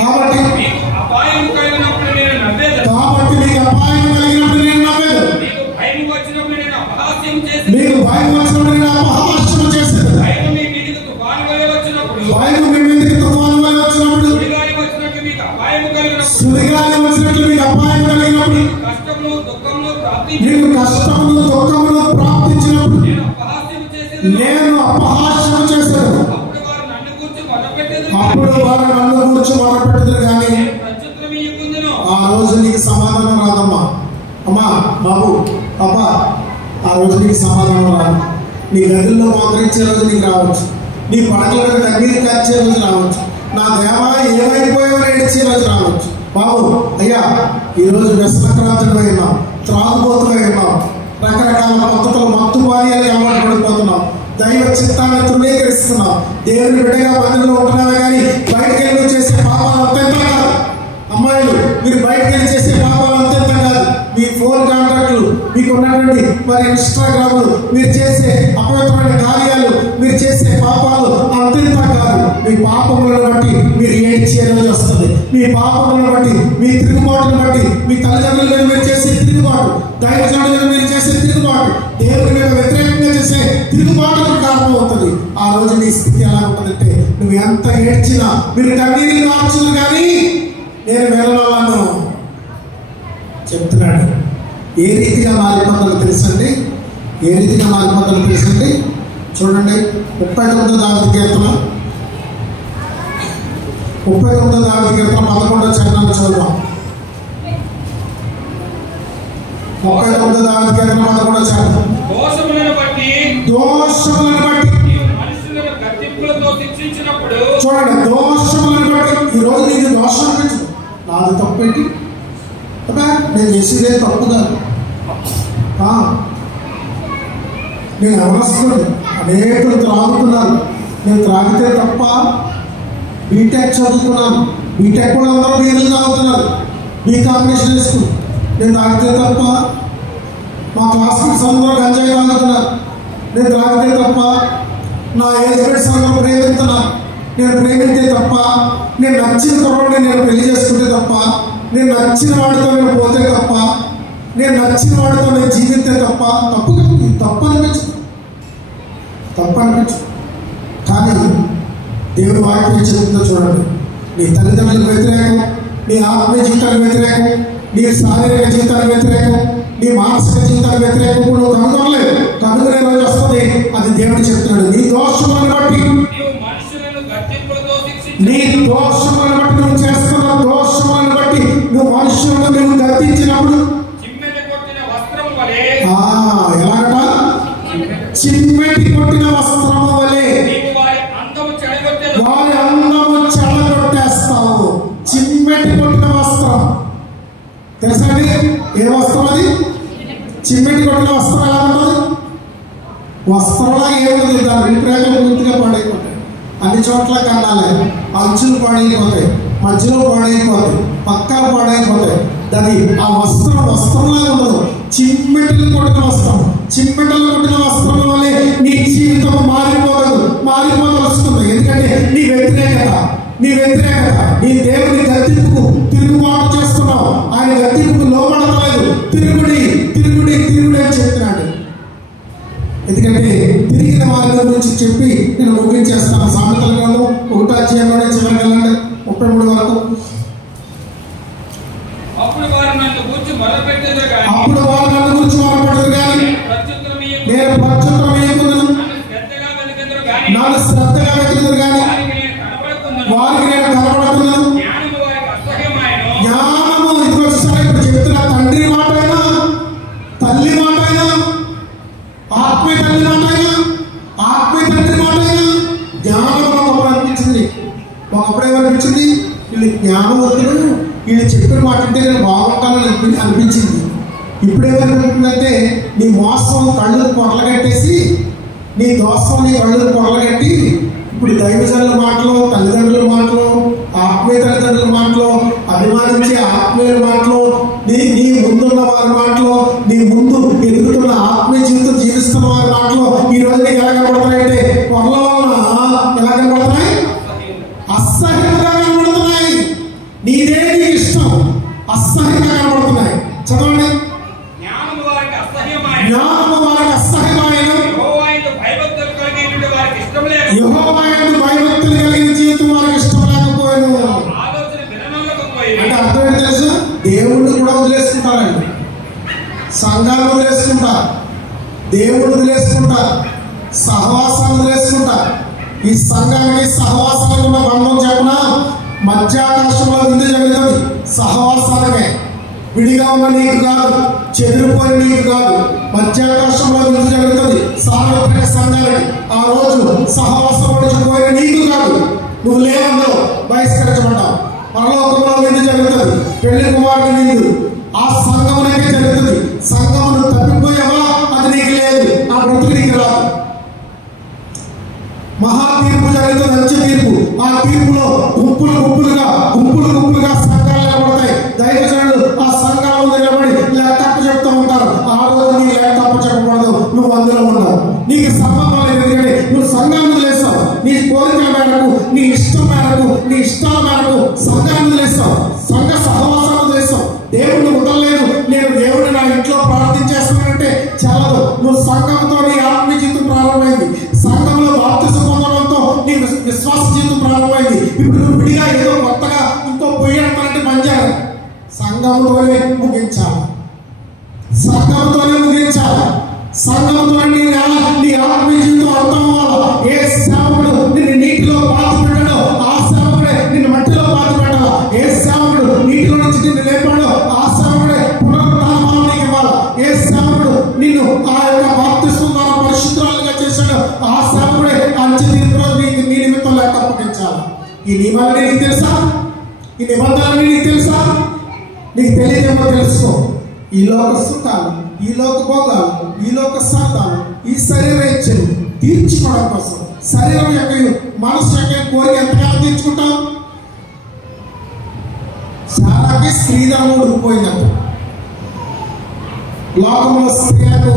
కాబట్టి మీకు అపాయం కలిగినప్పుడు నేను నవ్వేది, మీకు భయం వచ్చినప్పుడు నేను అపహాస్యం చేసేది, భయం మీ మీదికి తుఫాను వలె వచ్చినప్పుడు, సుడిగాలి వచ్చినట్లు మీకు అపాయం కలిగినప్పుడు, కష్టమును దుఃఖమును ప్రాప్తించినప్పుడు నేను అపహాస్యం చేశాను. అప్పుడు వారు నన్ను గూర్చి మొదలుపెట్టదురు కానీ ఆ రోజు నీకు సమాధానం రాదమ్మా. అమ్మా బాబు అమ్మా, ఆ రోజు నీకు సమాధానం రాదు. నీ గదుల్లో మోకరించే రోజు నీకు రావచ్చు, నీ పడకల కన్నీరు కార్చే రోజు రావచ్చు, నా దేవా ఏమైపోయావని ఏడ్చే రోజు రావచ్చు. బాబు అయ్యా, ఈరోజు వ్యసనక్రాంతుడిపై ఉన్నాం, త్రాగుబోతులై ఉన్నాం, రకరకాల పద్ధతులు మత్తు పానీయాలు అలవాటు పడిపోతున్నాం, దైవ చిత్తాన్ని తృణీకరిస్తున్నాం, దేవుని బిడ్డగా మందిలో ఉంటున్నామే కానీ బయటకు వెళ్ళి చేసే పాపాలు అంతెంత కాదు. అమ్మాయిలు మీరు బయటకు వెళ్ళి చేసే పాపాలు అంతెంత కాదు. మీ ఫోన్ కాంటాక్ట్లు, మీకు ఉన్నటువంటి మరి ఇన్స్టాగ్రాములు, మీరు చేసే అపవిత్రమైన కార్యాలు, మీరు చేసే పాపాలు అంతెంత కాదు. మీ పాపములను బట్టి మీరు ఏడ్చే రోజు వస్తుంది. మీ పాపములను బట్టి, మీ తిరుగుబాటును బట్టి, మీ తల్లిదండ్రులను మీరు చేసే తిరుగుబాటు, దైవజనులను మీరు చేసే తిరుగుబాటు, దేవుని మీద వ్యతిరేకంగా చేసే తిరుగుబాటుకు కారణం అవుతుంది. ఆ రోజు నీ స్థితి ఎలా ఉంటుందంటే, నువ్వు ఎంత ఏడ్చినా మీరు కన్నీరు మార్చును కానీ నేను వెళ్ళవాలను చెప్తున్నాడు. ఏ రీతిగా మారిపోతారో తెలుసండి, ఏ రీతిగా మారిపోతారో తెలుసండి. చూడండి 39వ దావీదు కీర్తన 11వ చరణాన్ని చదువుదాం. 39వ దావీదు కీర్తన 11వ చరణం. దోషములను బట్టి మనుషులను గద్దింపులతో శిక్షించినప్పుడు, చూడండి, దోషములను బట్టి ఈరోజు నీకు దోషం అనిపించదు. నాది తప్పేంటి, నేను చేసేదే తప్పు కాదు. నేను అవసరం, అనేకులు త్రాగుతున్నారు, నేను త్రాగితే తప్ప. బీటెక్ చదువుకున్నాను, బీటెక్ కూడా అందరూ బీర్లు తాగుతున్నారు, బీ కాంబినేషన్ వేసుకుని నేను తాగితే తప్ప, మా క్లాస్మేట్స్ అందరూ గంజాయి తాగుతున్నారు, నేను తాగితే తప్ప, నా ఏజ్ మేట్స్ అందరూ ప్రేమిస్తున్నారు, నేను ప్రేమితే తప్ప, నేను నచ్చిన తర్వాత నేను పెళ్లి చేసుకుంటే తప్ప, నేను నచ్చిన వాడితో నేను పోతే తప్ప, నేను నచ్చిన వాడితో నేను జీవితే తప్ప, తప్పు అనిపించు. కానీ దేవుడు వాక్యం చెప్తుందో చూడండి. నీ తల్లిదండ్రులకు వ్యతిరేకం, నీ ఆత్మీయ జీవితానికి వ్యతిరేకం, నీ శారీరక జీవితానికి వ్యతిరేకం, నీ మానసిక జీవితానికి వ్యతిరేకం కూడా నువ్వు కనుగొనలేదు. కనుగొనే రోజు వస్తుంది. అది దేవుడు చెప్తున్నాడు. నీ దోషములను బట్టి నువ్వు చేస్తున్న దోషములను బట్టి నువ్వు మనుషులను నువ్వు గర్తించినప్పుడు ఎలాగట? చిమ్మెటి కొట్టిన వస్త్రము వలె వారి అందము చెడగొట్టేస్తావు. చిమ్మెటి కొట్టిన వస్త్రం తెలుసా అండి? ఏ వస్త్రం అది? చిమ్మెటి కొట్టిన వస్త్రం ఎలా ఉంటుంది? వస్త్రంలా ఏముంది? దాని అభిప్రాయాలు పూర్తిగా పాడైపోతాయి. అన్ని చోట్ల కన్నాలే, అంచులు పాడైపోతాయి, మధ్యలో పాడైపోతాయి, పక్కలు పాడైపోతాయి. దాని ఆ వస్త్రంలా ఉండదు. చిమ్మెటలు కొట్టిన వస్త్రం, చిమ్మెటలు కొట్టిన వస్త్రం వల్లే నీ జీవితం మారిపోదలుస్తుంది. ఎందుకంటే నీ వ్యతిరేకత, నీ దేవుని గద్దింపుకు తిరుగుబాటు చేస్తున్నావు. ఆయన గద్దింపుకు లోపడలేదు. తిరుగుడి అని చెప్తున్నాడు. ఎందుకంటే తిరిగిన వారి గురించి చెప్పి నేను ముగించేస్తాను. సామెతల గ్రంథం 1వ అధ్యాయంలోనే చివరికి వెళ్ళండి 33 వరకు. అప్పుడు వారు నన్ను గురించి మొదలుపెట్టేది కానీ నేను ప్రత్యుత్తరం ఇయ్యకుదును, నన్ను శ్రద్ధగా వెతికెదరు కానీ వారికి నేను కనబడకున్నాను. జ్ఞానము ఇప్పుడు చెప్తున్నా. తండ్రి మాట అయినా, తల్లి మాట అయినా, ఆత్మీయ తల్లి మాట అయినా, ఆత్మీయ తండ్రి మాట అయినా జ్ఞానం ఒకప్పుడు అనిపించింది. ఒకప్పుడు ఏమనిపించింది? వీళ్ళు జ్ఞానవంతులు, వీళ్ళు చెప్పిన మాట అంటే నేను బాగుంటానని అనిపించింది. ఇప్పుడేమనుకుంటుందంటే నీ మోసం కళ్ళు పొరలగట్టేసి, నీ దోషం నీ కళ్ళు పొరలగట్టి ఇప్పుడు దైవజనుల మాటలు, తల్లిదండ్రుల మాటలు, ఆత్మీయ తల్లిదండ్రుల మాటలు, అభిమానించే ఆత్మీయుల మాటలు, నీ ముందున్న వారి మాటలు, నీ ముందు ఎదుగుతున్న ఆత్మీయ జీవితం జీవిస్తున్న వారి మాటలు ఈ రోజు నీకు ఎలా కనబడుతున్నాయంటే పొరల వలన ఎలా కనబడుతున్నాయి? అసహ్యంగా కనబడుతున్నాయి. నీదే నీ ఇష్టం అసహ్యంగా కనబడుతున్నాయి. చదవండి. జ్ఞానము వారికి అసహ్యమైన, యెహోవా యందు భయభక్తులు కలిగిన జీవితం వారికి ఇష్టం లేకపోయాను. అంటే అర్థం ఏంటి తెలుసు? దేవుడిని కూడా వదిలేసుకుంటారండి, సంఘాలు వదిలేసుకుంటారు, దేవుడు వదిలేసుకుంటారు, సహవాసాలు వదిలేసుకుంటారు. ఈ సంఘానికి సహవాసాలకు ఉన్న బంధం చెప్పిన మధ్యాకాశంలో విందు జరుగుతుంది. సహవాసాలకే, విడిగా ఉన్న నీకు కాదు, చెదిరిపోయిన నీకు కాదు, మధ్యాకాశంలో విందు జరుగుతుంది. సార్వత్రిక సంఘాలకి ఆ రోజు సహవాసం పడిపోయిన నీకు కాదు, నువ్వు లేవన్నావు, బహిష్కరించబడ్డావు. పరలోకంలో విందు జరుగుతుంది, పెళ్లి కుమారుడు విందు ఆ సంఘమునకే జరుగుతుంది. సంఘమును తప్పిపోయావా? అది నీకు లేదు, ఆ బ్రతుకు నీకు రాదు. మహా తీర్పు జరుగుతుంది, మంచి తీర్పు. ఆ తీర్పులో గుంపులుగా సంఘాలు నిలబడతాయి. దైవజనులు ఆ సంఘాలు నిలబడి లెక్కప్ప చెప్తూ ఉంటారు. ఆ రోజు నీ లెక్కప్ప చెప్పకూడదు, నువ్వు అందులో ఉన్నావు, నీకు సంబంధం లేదు. ఎందుకంటే నువ్వు సంఘాన్ని వదిలేస్తావు. నీ కోరికల మేరకు, నీ ఇష్టం మేరకు, నీ ఇష్టాల మేరకు సంఘాన్ని వదిలేస్తావు, సంఘ సహవాసాలు వదిలేస్తావు. దేవుడిని వదలలేదు, నేను దేవుడిని నా ఇంట్లో ప్రార్థించేస్తానంటే చాలదు. నువ్వు సంఘంతో నీ ఆత్మీయ జీవితం ప్రారంభమైంది, సంఘంలో బాప్తిసం పొందడంతో నీ విశ్వాస జీవితం ప్రారంభమైంది. ఇప్పుడు నువ్వు విడిగా ఏదో కొత్తగా ఇంకో పొయ్యాలంటే పనిచేయాలి. సంఘంతోనే ముగించాలి, సంఘంతోనే నీ ఆత్మీయ జీవితం అర్థం అవ్వాలి. ఏ సేవకుడు నిన్ను నీటిలో పాతి పెట్టాడో ఆ సేవకుడే నిన్ను మట్టిలో పాతి పెట్టాలా. ఏ సేవకుడు నీటిలో నుంచి నిన్ను లేపాడో ఆ సేవకుడే పునరుద్ధానం నీకు ఇవ్వాలి. ఏ సేవకుడు నిన్ను ఆ యొక్క బాప్తిస్మం ద్వారా పరిశుద్ధులుగా చేశాడో ఆ సేవకుడే అంచె తీర్పులో నీ నిమిత్తం లెక్క అప్పగించాలి. ఈ నియమాలన్నీ నీకు తెలుసా? ఈ నిబంధనలన్నీ నీకు తెలుసా? నీకు తెలియదేమో తెలుసుకో. ఈ లోక సుఖాలు, ఈ లోక భోగాలు, ఈ లోక సాధాలు, ఈ శరీర ఇచ్చలు తీర్చుకోవడం కోసం శరీరం యొక్క మనసు యొక్క కోరిక ఎంతకాలం తీర్చుకుంటాం? చాలాకి స్త్రీధనం ఊడిపోయిందంట. లోకంలో స్త్రీలకు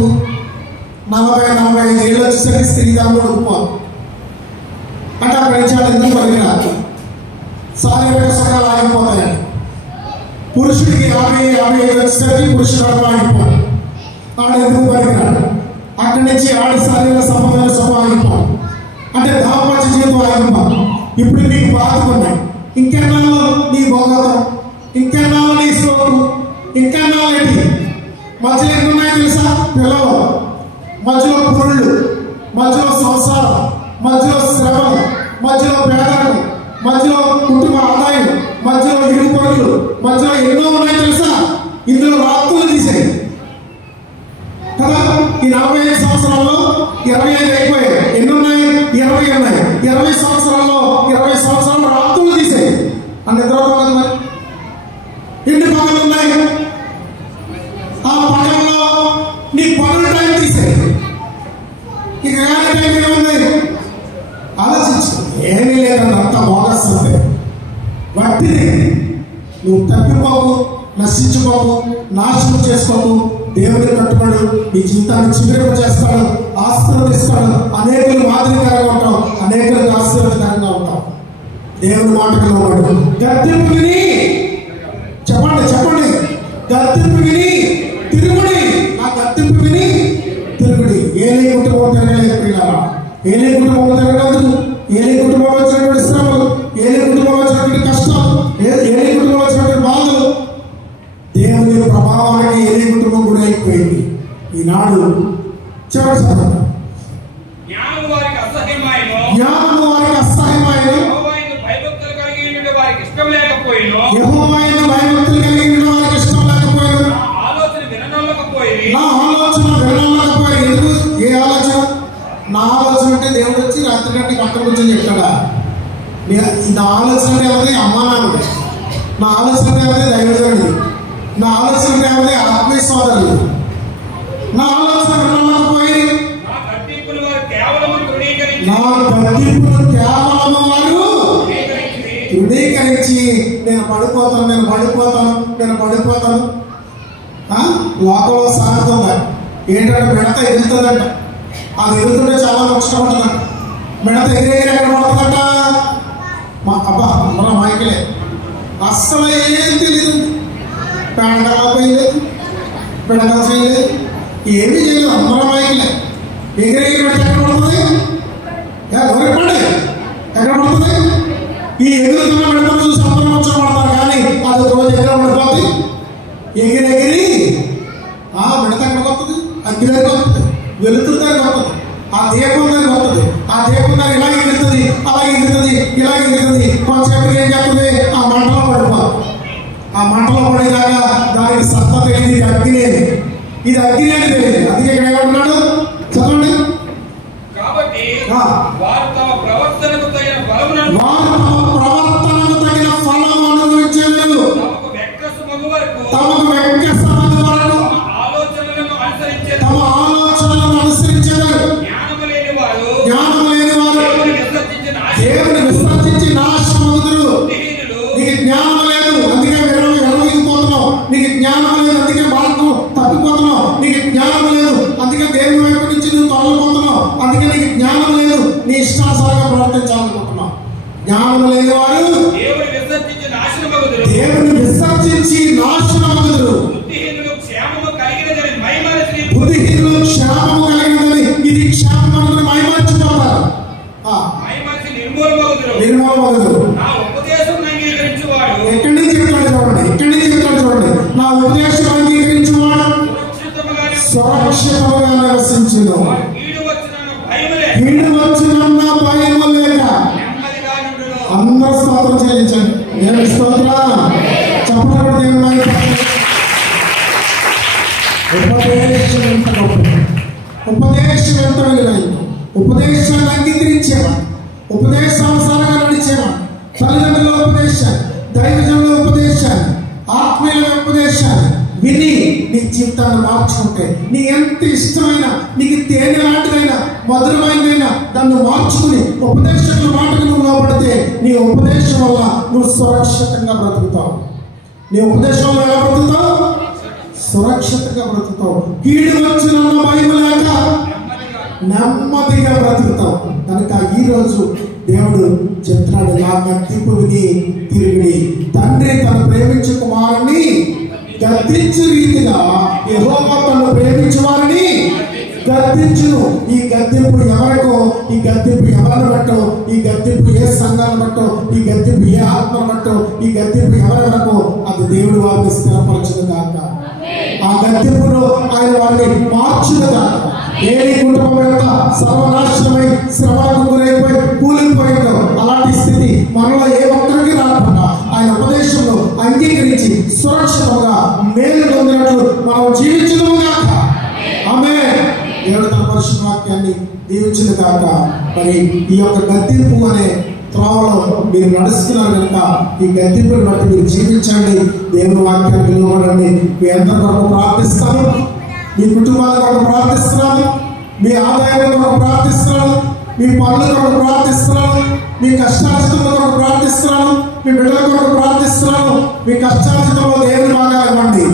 40-45 ఏళ్ళు వచ్చేసరికి స్త్రీ దాంట్లో ఉడిపోవాలి అంటే అక్కడ నుంచి వాళ్ళు ఎందుకు పనికిరాదు, శారీరక సుఖాలు ఆగిపోతాయని. పురుషుడికి 50-55 వచ్చేసరికి పురుషుడు ఆగిపోవాలి, ఆడు ఎందుకు పనికిరాడు. అక్కడి నుంచి ఆడి శారీరక సంబంధాల సుఖం ఆగిపోవాలి అంటే దాంపత్య జీవితం ఆగిపోవాలి. ఇప్పుడు నీకు బాధకున్నాయి, ఇంకెన్నాళ్ళు నీ భోగతం, ఇంకెన్నాళ్ళు నీ సోకు, ఇంకెన్నాళ్ళు ఏంటి మధ్యలో ఎన్నున్నాయో తెలుసా? పిల్లలు, మధ్యలో పురుళ్ళు, మధ్యలో సంసారం, మధ్యలో శ్రమలు, మధ్యలో పేదరికం, మధ్యలో కుటుంబ ఆదాయం, మధ్యలో ఇరుగు పనులు, మధ్యలో ఎన్నో ఉన్నాయి తెలుసా? ఇందులో రాత్రులు తీసేయి కదా. ఈ 45 సంవత్సరాల్లో 25 అయిపోయాయి, ఎన్ని ఉన్నాయి? 20 ఉన్నాయి. 20 సంవత్సరాల్లో 20 సంవత్సరాలు రాత్రులు తీసేయి అని నిద్రపోతుంది. మరి ఎన్ని పనులు ఉన్నాయి? ఆ పనుల్లో నీ పనుల టైం తీసేయి. ఇక వేరే టైం ఏముంది? ఆలోచించు. ఏమీ లేదండి, అంతా బోగస్ ఉంది. వాటిని నువ్వు తప్పిపోకు, నశించుకోకు, నాశనం చేసుకోకు. దేవుడిని కట్టుబడు, నీ జీవితాన్ని చిగురింప చేస్తాడు, ఆశీర్వదిస్తాడు. అనేకులు మాదిరికరంగా ఉంటావు, అనేకులకు ఆశీర్వాదకరంగా ఉంటావు. దేవుని మాటకు లోబడు. గద్దెంపు విని చెప్పండి, చెప్పండి. గద్దెంపు విని తిరుగుడి. నా గద్దెంపు విని తిరుగుడి. ఏలే కుటుంబం తిరగలేదు పిల్లరా, ఏలే కుటుంబం తిరగలేదు. ఏలే కుటుంబం వచ్చినటువంటి శ్రమలు, ఏలే కుటుంబం వచ్చినటువంటి కష్టాలు, ఏలే కుటుంబం వచ్చినటువంటి బాధలు, దేవుని ప్రభావానికి ఏలే కుటుంబం కూడా అయిపోయింది. ఈనాడు చెప్పండి, జ్ఞానము వారికి అసహ్యమాయను, యెహోవాయందు భయభక్తులు కలిగి ఉండుట వారికి ఇష్టం లేకపోయిను, నా ఆలోచన విననొల్లకపోయిరి. ఏ ఆలోచన? నా ఆలోచన అంటే దేవుడు వచ్చి రాత్రి గంటకి పక్కన కూర్చొని చెప్తాడా? నా ఆలోచన అంటే ఎవరిది? అమ్మా నాన్నది. నా ఆలోచన అంటే ఎవరిది? దైవజనుడిది. నా ఆలోచన అంటే ఎవరిది? ఆత్మీయ సోదరుడు. నా ఆలోచన వినకపోయి నా గద్దింపులు కేవలము వారు తృణీకరించి నేను పడిపోతాను. లోకంలో సాగుతుందా ఏంటంటే మిడత ఎదుగుతుందంట. అది ఎదుగుతుంటే చాలా కష్టపడుతుందంట. మిడత ఎగిరే ఎక్కడ పడుతుందంట? అబ్బా మన మైకిలే అస్సలు ఏం తెలియదు. పేడగా పోయలేదు, పిడగా చేయలేదు, ఏమీ చేయలేదు. అందరూ మైకిలే ఎగిరే ఎక్కడ పడుతుంది? ఎవరిపండి ఎక్కడ పడుతుంది? ఈ ఎగురుతున్న మిడతను చూసి అందరూ వచ్చామడతారు, కానీ అది ఒక రోజు ఎక్కడ పడిపోతుంది? ఎగిరెగిరి ఆ మిడత ఎక్కడికి వస్తుంది? అగ్గి దగ్గర వస్తుంది, వెలుతురు దగ్గర వస్తుంది, ఆ దీపం దగ్గర వస్తుంది. ఆ దీపం దగ్గర ఇలాగే ఎగురుతుంది, అలాగే ఎగురుతుంది, ఇలాగే ఎగురుతుంది. కొంచెంసేపు ఏం చేస్తుంది? ఆ మంటలో పడిపోతుంది. ఆ మంటలో పడేదాకా దానికి సత్తా తెలియదు. ఇది అగ్గినేది, ఇది అగ్గినేది తెలియదు. అందుకే ఇక్కడ ఏమంటున్నాడు చదవండి. కాబట్టి వారు తమ ప్రవర్తనకు తగిన ఫలమును అనుభవించేందుకు తమకు వెక్కసమగు వరకు ఆలోచనలను అనుసరించేవారు. జ్ఞానము లేని వారు దేవుని విసర్జించి నాశనమగుదురు. నీకు జ్ఞానం లేదు, అందుకే విరవగిపోతున్నావు. నీకు జ్ఞానం లేదు, అందుకే మార్గం తప్పిపోతున్నావు. నీకు జ్ఞానం లేదు, అందుకే దేవుని వైపు నుంచి నువ్వు తొలగిపోతున్నావు. అందుకే నీకు జ్ఞానం లేదు, నీ ఇష్టానుసారంగా ప్రవర్తించాలనుకుంటున్నావు. జ్ఞానం లేని వారు దేవుని విసర్జించి నాశనమగుదురు. బుద్ధిహీనులు క్షేమము కలిగినదని ఇది క్షేమం మైమర్చిపోతారు. నిర్మూలమగుదురు. నా ఉపదేశం అంగీకరించువాడు ఎక్కడి నుంచి చెప్తాడు చూడండి. నా ఉపదేశం అంగీకరించువాడు సురక్షితంగా నివసించును. కీడు వచ్చిన భయము లేక అందరూ స్తోత్రం చెల్లించండి. దేవుని స్తోత్రం చెప్పడం దేవుని ఉపదేశం ఎంత గొప్పది, ఉపదేశం ఎంత విలువైంది. ఉపదేశాన్ని అంగీకరించేవాడు, ఉపదేశానుసారంగా నడిచేవాడు. తల్లిదండ్రుల ఉపదేశాన్ని, దైవజనుల ఉపదేశాన్ని, ఆత్మీయుల ఉపదేశాన్ని విని నీ జీవితాన్ని మార్చుకుంటే, నీ ఎంత ఇష్టమైన, నీకు తేనె లాంటిదైనా మధురమైనదైనా దాన్ని మార్చుకుని ఉపదేశకుల మాటకు నువ్వు లోపడితే నీ ఉపదేశం వల్ల నువ్వు సురక్షితంగా బ్రతుకుతావు. నీ ఉపదేశం వల్ల ఎలా బ్రతుకుతావు? సురక్షితంగా బ్రతుకుతావు. కీడు వచ్చిన భయం లేక నెమ్మదిగా బ్రతుకుతావు. కనుక ఈరోజు దేవుడు చెప్తున్నాడు, నా గద్దింపు విని తిరిగి తండ్రి తను ప్రేమించే కుమారుని గద్దించు రీతిగా యెహోవా తను ప్రేమించే వారిని గద్దించును. ఈ గద్దింపు ఎవరికో, ఈ గద్దింపు ఎవరిని బట్టో, ఈ గద్దింపు ఏ సంఘాన్ని బట్టో, ఈ గద్దింపు ఏ ఆత్మను బట్టో, ఈ గద్దింపు ఎవరెవరికో అది దేవుడు వారిని స్థిరపరచును కాక. ఆ గద్దింపును ఆయన వారిని మార్చును కాక. ఏలి కుటుంబం యొక్క సర్వనాశనమై శ్రమలకు గురైపోయి కూలిపోయిందో అలాంటి స్థితి మనలో ఏ ఒక్కరికి రాకుండా ఆయన ఉపదేశంలో అంగీకరించి సురక్షితంగా మేలు పొందినట్లు మనం జీవించడం కాక. ఆమేన్. దేవుడు తన పరిశుద్ధ వాక్యాన్ని దీవించిన కాక. మరి ఈ యొక్క గద్దింపు అనే త్రోవలో మీరు నడుస్తున్నారు కనుక ఈ గద్దింపుని బట్టి మీరు జీవించండి. దేవుని వాక్యాన్ని విలువడండి. మీ అందరి కొరకు ప్రార్థిస్తాను, మీ కుటుంబాల కొరకు ప్రార్థిస్తున్నాను, మీ ఆదాయాల కొరకు ప్రార్థిస్తున్నాను, మీ పనుల కొరకు ప్రార్థిస్తున్నాను, మీ కష్టార్జితంలో కొరకు ప్రార్థిస్తున్నాను, మీ బిడ్డల కొరకు ప్రార్థిస్తున్నాను. మీ కష్టార్జితంలో దేవుని భాగాలు ఇవ్వండి.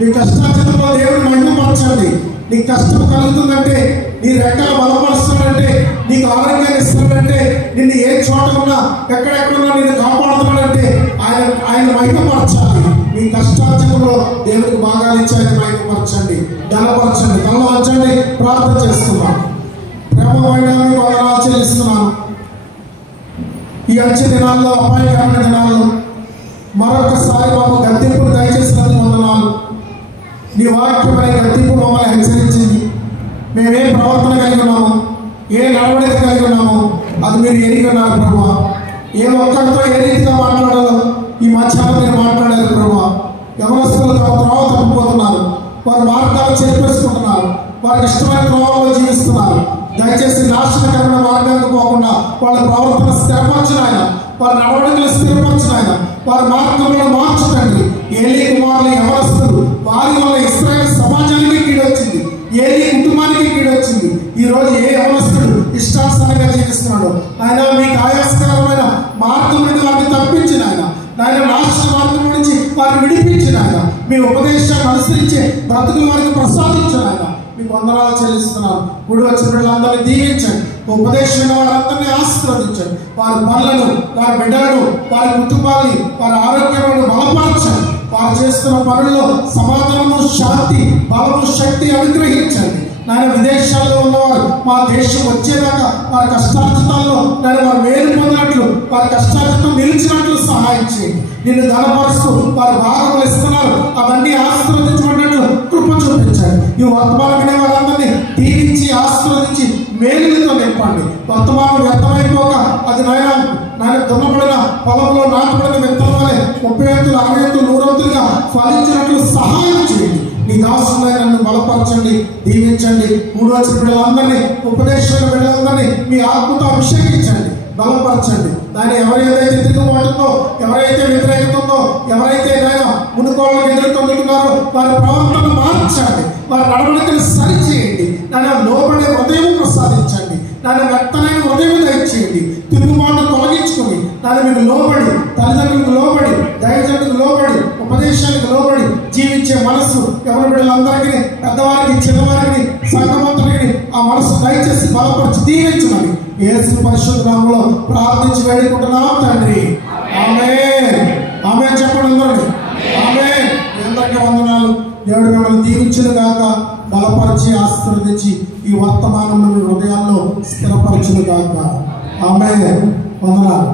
మీ కష్టార్జితంలో దేవుని మహిమపరచండి. నీకు కష్టం కలుగుతుందంటే, నీ రెక్కలు బలపరుస్తున్నాడంటే, నీకు ఆరోగ్యాన్ని ఇస్తున్నాడంటే, నిన్ను ఏ చోట ఉన్నా ఎక్కడెక్కడున్నా నిన్ను కాపాడుతున్నాడంటే ఆయన మహిమపరచాలి. మీ కష్టార్జితంలో దేవునికి భాగాలు ఇచ్చి ఆయన మహిమపరచండి, ధనపరచండి. తల వంచండి, ప్రార్థన చేస్తున్నాం. ప్రేమమైన వందనాలు చెల్లిస్తున్నాను. ఈ అంచె దినాల్లో, అపాయకరమైన దినాల్లో మరొకసారి మాకు గద్దింపును దయచేసినందుకు వందనాలు. నీ వాక్యమైన గద్దింపు మమ్మల్ని హెచ్చరించింది. మేమే ప్రవర్తన కలిగి ఉన్నాము, ఏ నడవడిక కలిగి ఉన్నాము అది మీరు ఎరిగిన్నారు ప్రభువా. ఏ ఒక్కరితో ఏ రీతిగా మాట్లాడాలో ఈ మధ్యాహ్నం మీరు మాట్లాడారు ప్రభువా. యవనస్తులు తమ త్రోవ తప్పిపోతున్నారు, వారి మార్గాలు చేర్పేసుకుంటున్నారు, వారికి ఇష్టమైన త్రోవలో జీవిస్తున్నారు. దయచేసి నాశనకరమైన మార్గానికి పోకుండా వాళ్ళ ప్రవర్తన స్థిరపరచిన ఆయన, వారి నడవడికలు స్థిరపరచిన ఆయన, వారి మార్గంలో మార్చండి. ఏలీ కుమారులు యవనస్తులు, వారి వల్ల ఇశ్రాయేలు సమాజానికి కీడొచ్చింది, ఏలీ కుటుంబానికి కీడొచ్చింది. ఈ రోజు ఏ యవనస్తుడు ఇష్టానుసారంగా జీవిస్తున్నాడు ఆయన, మీకు ఆయాస్కరమైన మార్గం నుండి వారిని తప్పించిన ఆయన, ఆయన నాశన మార్గం నుంచి వారిని విడిపించిన ఆయన, మీ ఉపదేశాన్ని అనుసరించే బ్రతుకు వారికి ప్రసాదించిన ఆయన, మీకు వందనాలు చెల్లిస్తున్నాను. గుడి వచ్చిన బిడ్డలందరినీ దీవించండి, ఉపదేశమైన వారందరినీ ఆశీర్వదించండి. వారి పనులను, వారి బిడ్డలను, వారి కుటుంబాన్ని, వారి ఆరోగ్యాలను బలపరచండి. వారు చేస్తున్న పనుల్లో సమాధానము, శాంతి, బలము, శక్తి అనుగ్రహించండి. నాయన విదేశాల్లో ఉన్నవారు మా దేశం వచ్చేదాకా వారి కష్టార్జితాల్లో నేను వారు మేలు పొందినట్లు, వారి కష్టార్జితం నిలిచినట్లు సహాయం చేయండి. నిన్ను ధనపరుస్తూ వారు భాగములు ఇస్తున్నారు, అవన్నీ ఆశీర్వదించబడినట్లు కృప చూపించండి. ఈ వర్తమానం వినే వారందరినీ దీవించి ఆశీర్వదించి మేలులతో నింపండి. వర్తమానం వ్యర్థమైపోక అది నాయన దున్నబడిన పొలంలో నాటబడిన విత్తనం వలె 30 ఎత్తులు, 60 ఎత్తులు, 100 ఎత్తులుగా ఫలించినట్లు సహాయం చేయండి. నీ దాసులై నన్ను బలపరచండి, దీవించండి. 3 వచ్చిన బిడ్డలందరినీ, ఉపదేశాల బిడ్డలందరినీ మీ ఆత్మతో అభిషేకించండి, బలపరచండి. దాన్ని ఎవరైతే తిరుగుబాటుతో, ఎవరైతే వ్యతిరేకత ఉందో, ఎవరైతే మునుకోళ్ళకి ఎదుర్కొంటున్నారో వారి ప్రవర్తన మార్చండి, వారి నడవడికలు సరిచేయండి. నన్ను లోబడే హృదయం ప్రసాదించండి, నన్ను మెత్తనైన హృదయం దయచేయండి. తిరుగుబాటు తొలగించుకొని నన్ను మీకు లోబడి, తల్లిదండ్రులకు లోబడి, దైవజనులకు లోబడి, ఉపదేశానికి లోబడి జీవించే మనసు ఎవరి బిడ్డలందరికీ, పెద్దవారికి, చిన్నవారికి, సంఘమంతరికి ఆ మనసు దయచేసి బలపరిచి దీవించమని యేసు పరిశుద్ధ నామములో ప్రార్థించి వేడుకుంటున్నాం తండ్రి. ఆమేన్. ఆమేన్ చెప్పండి అందరూ. ఆమేన్. అందరికీ వందనాలు. దేవుడు మిమ్మల్ని దీవించును గాక, బలపరిచి ఆశీర్వదించి ఈ వర్తమానం హృదయాల్లో స్థిరపరచును గాక. ఆమేన్. వందనాలు.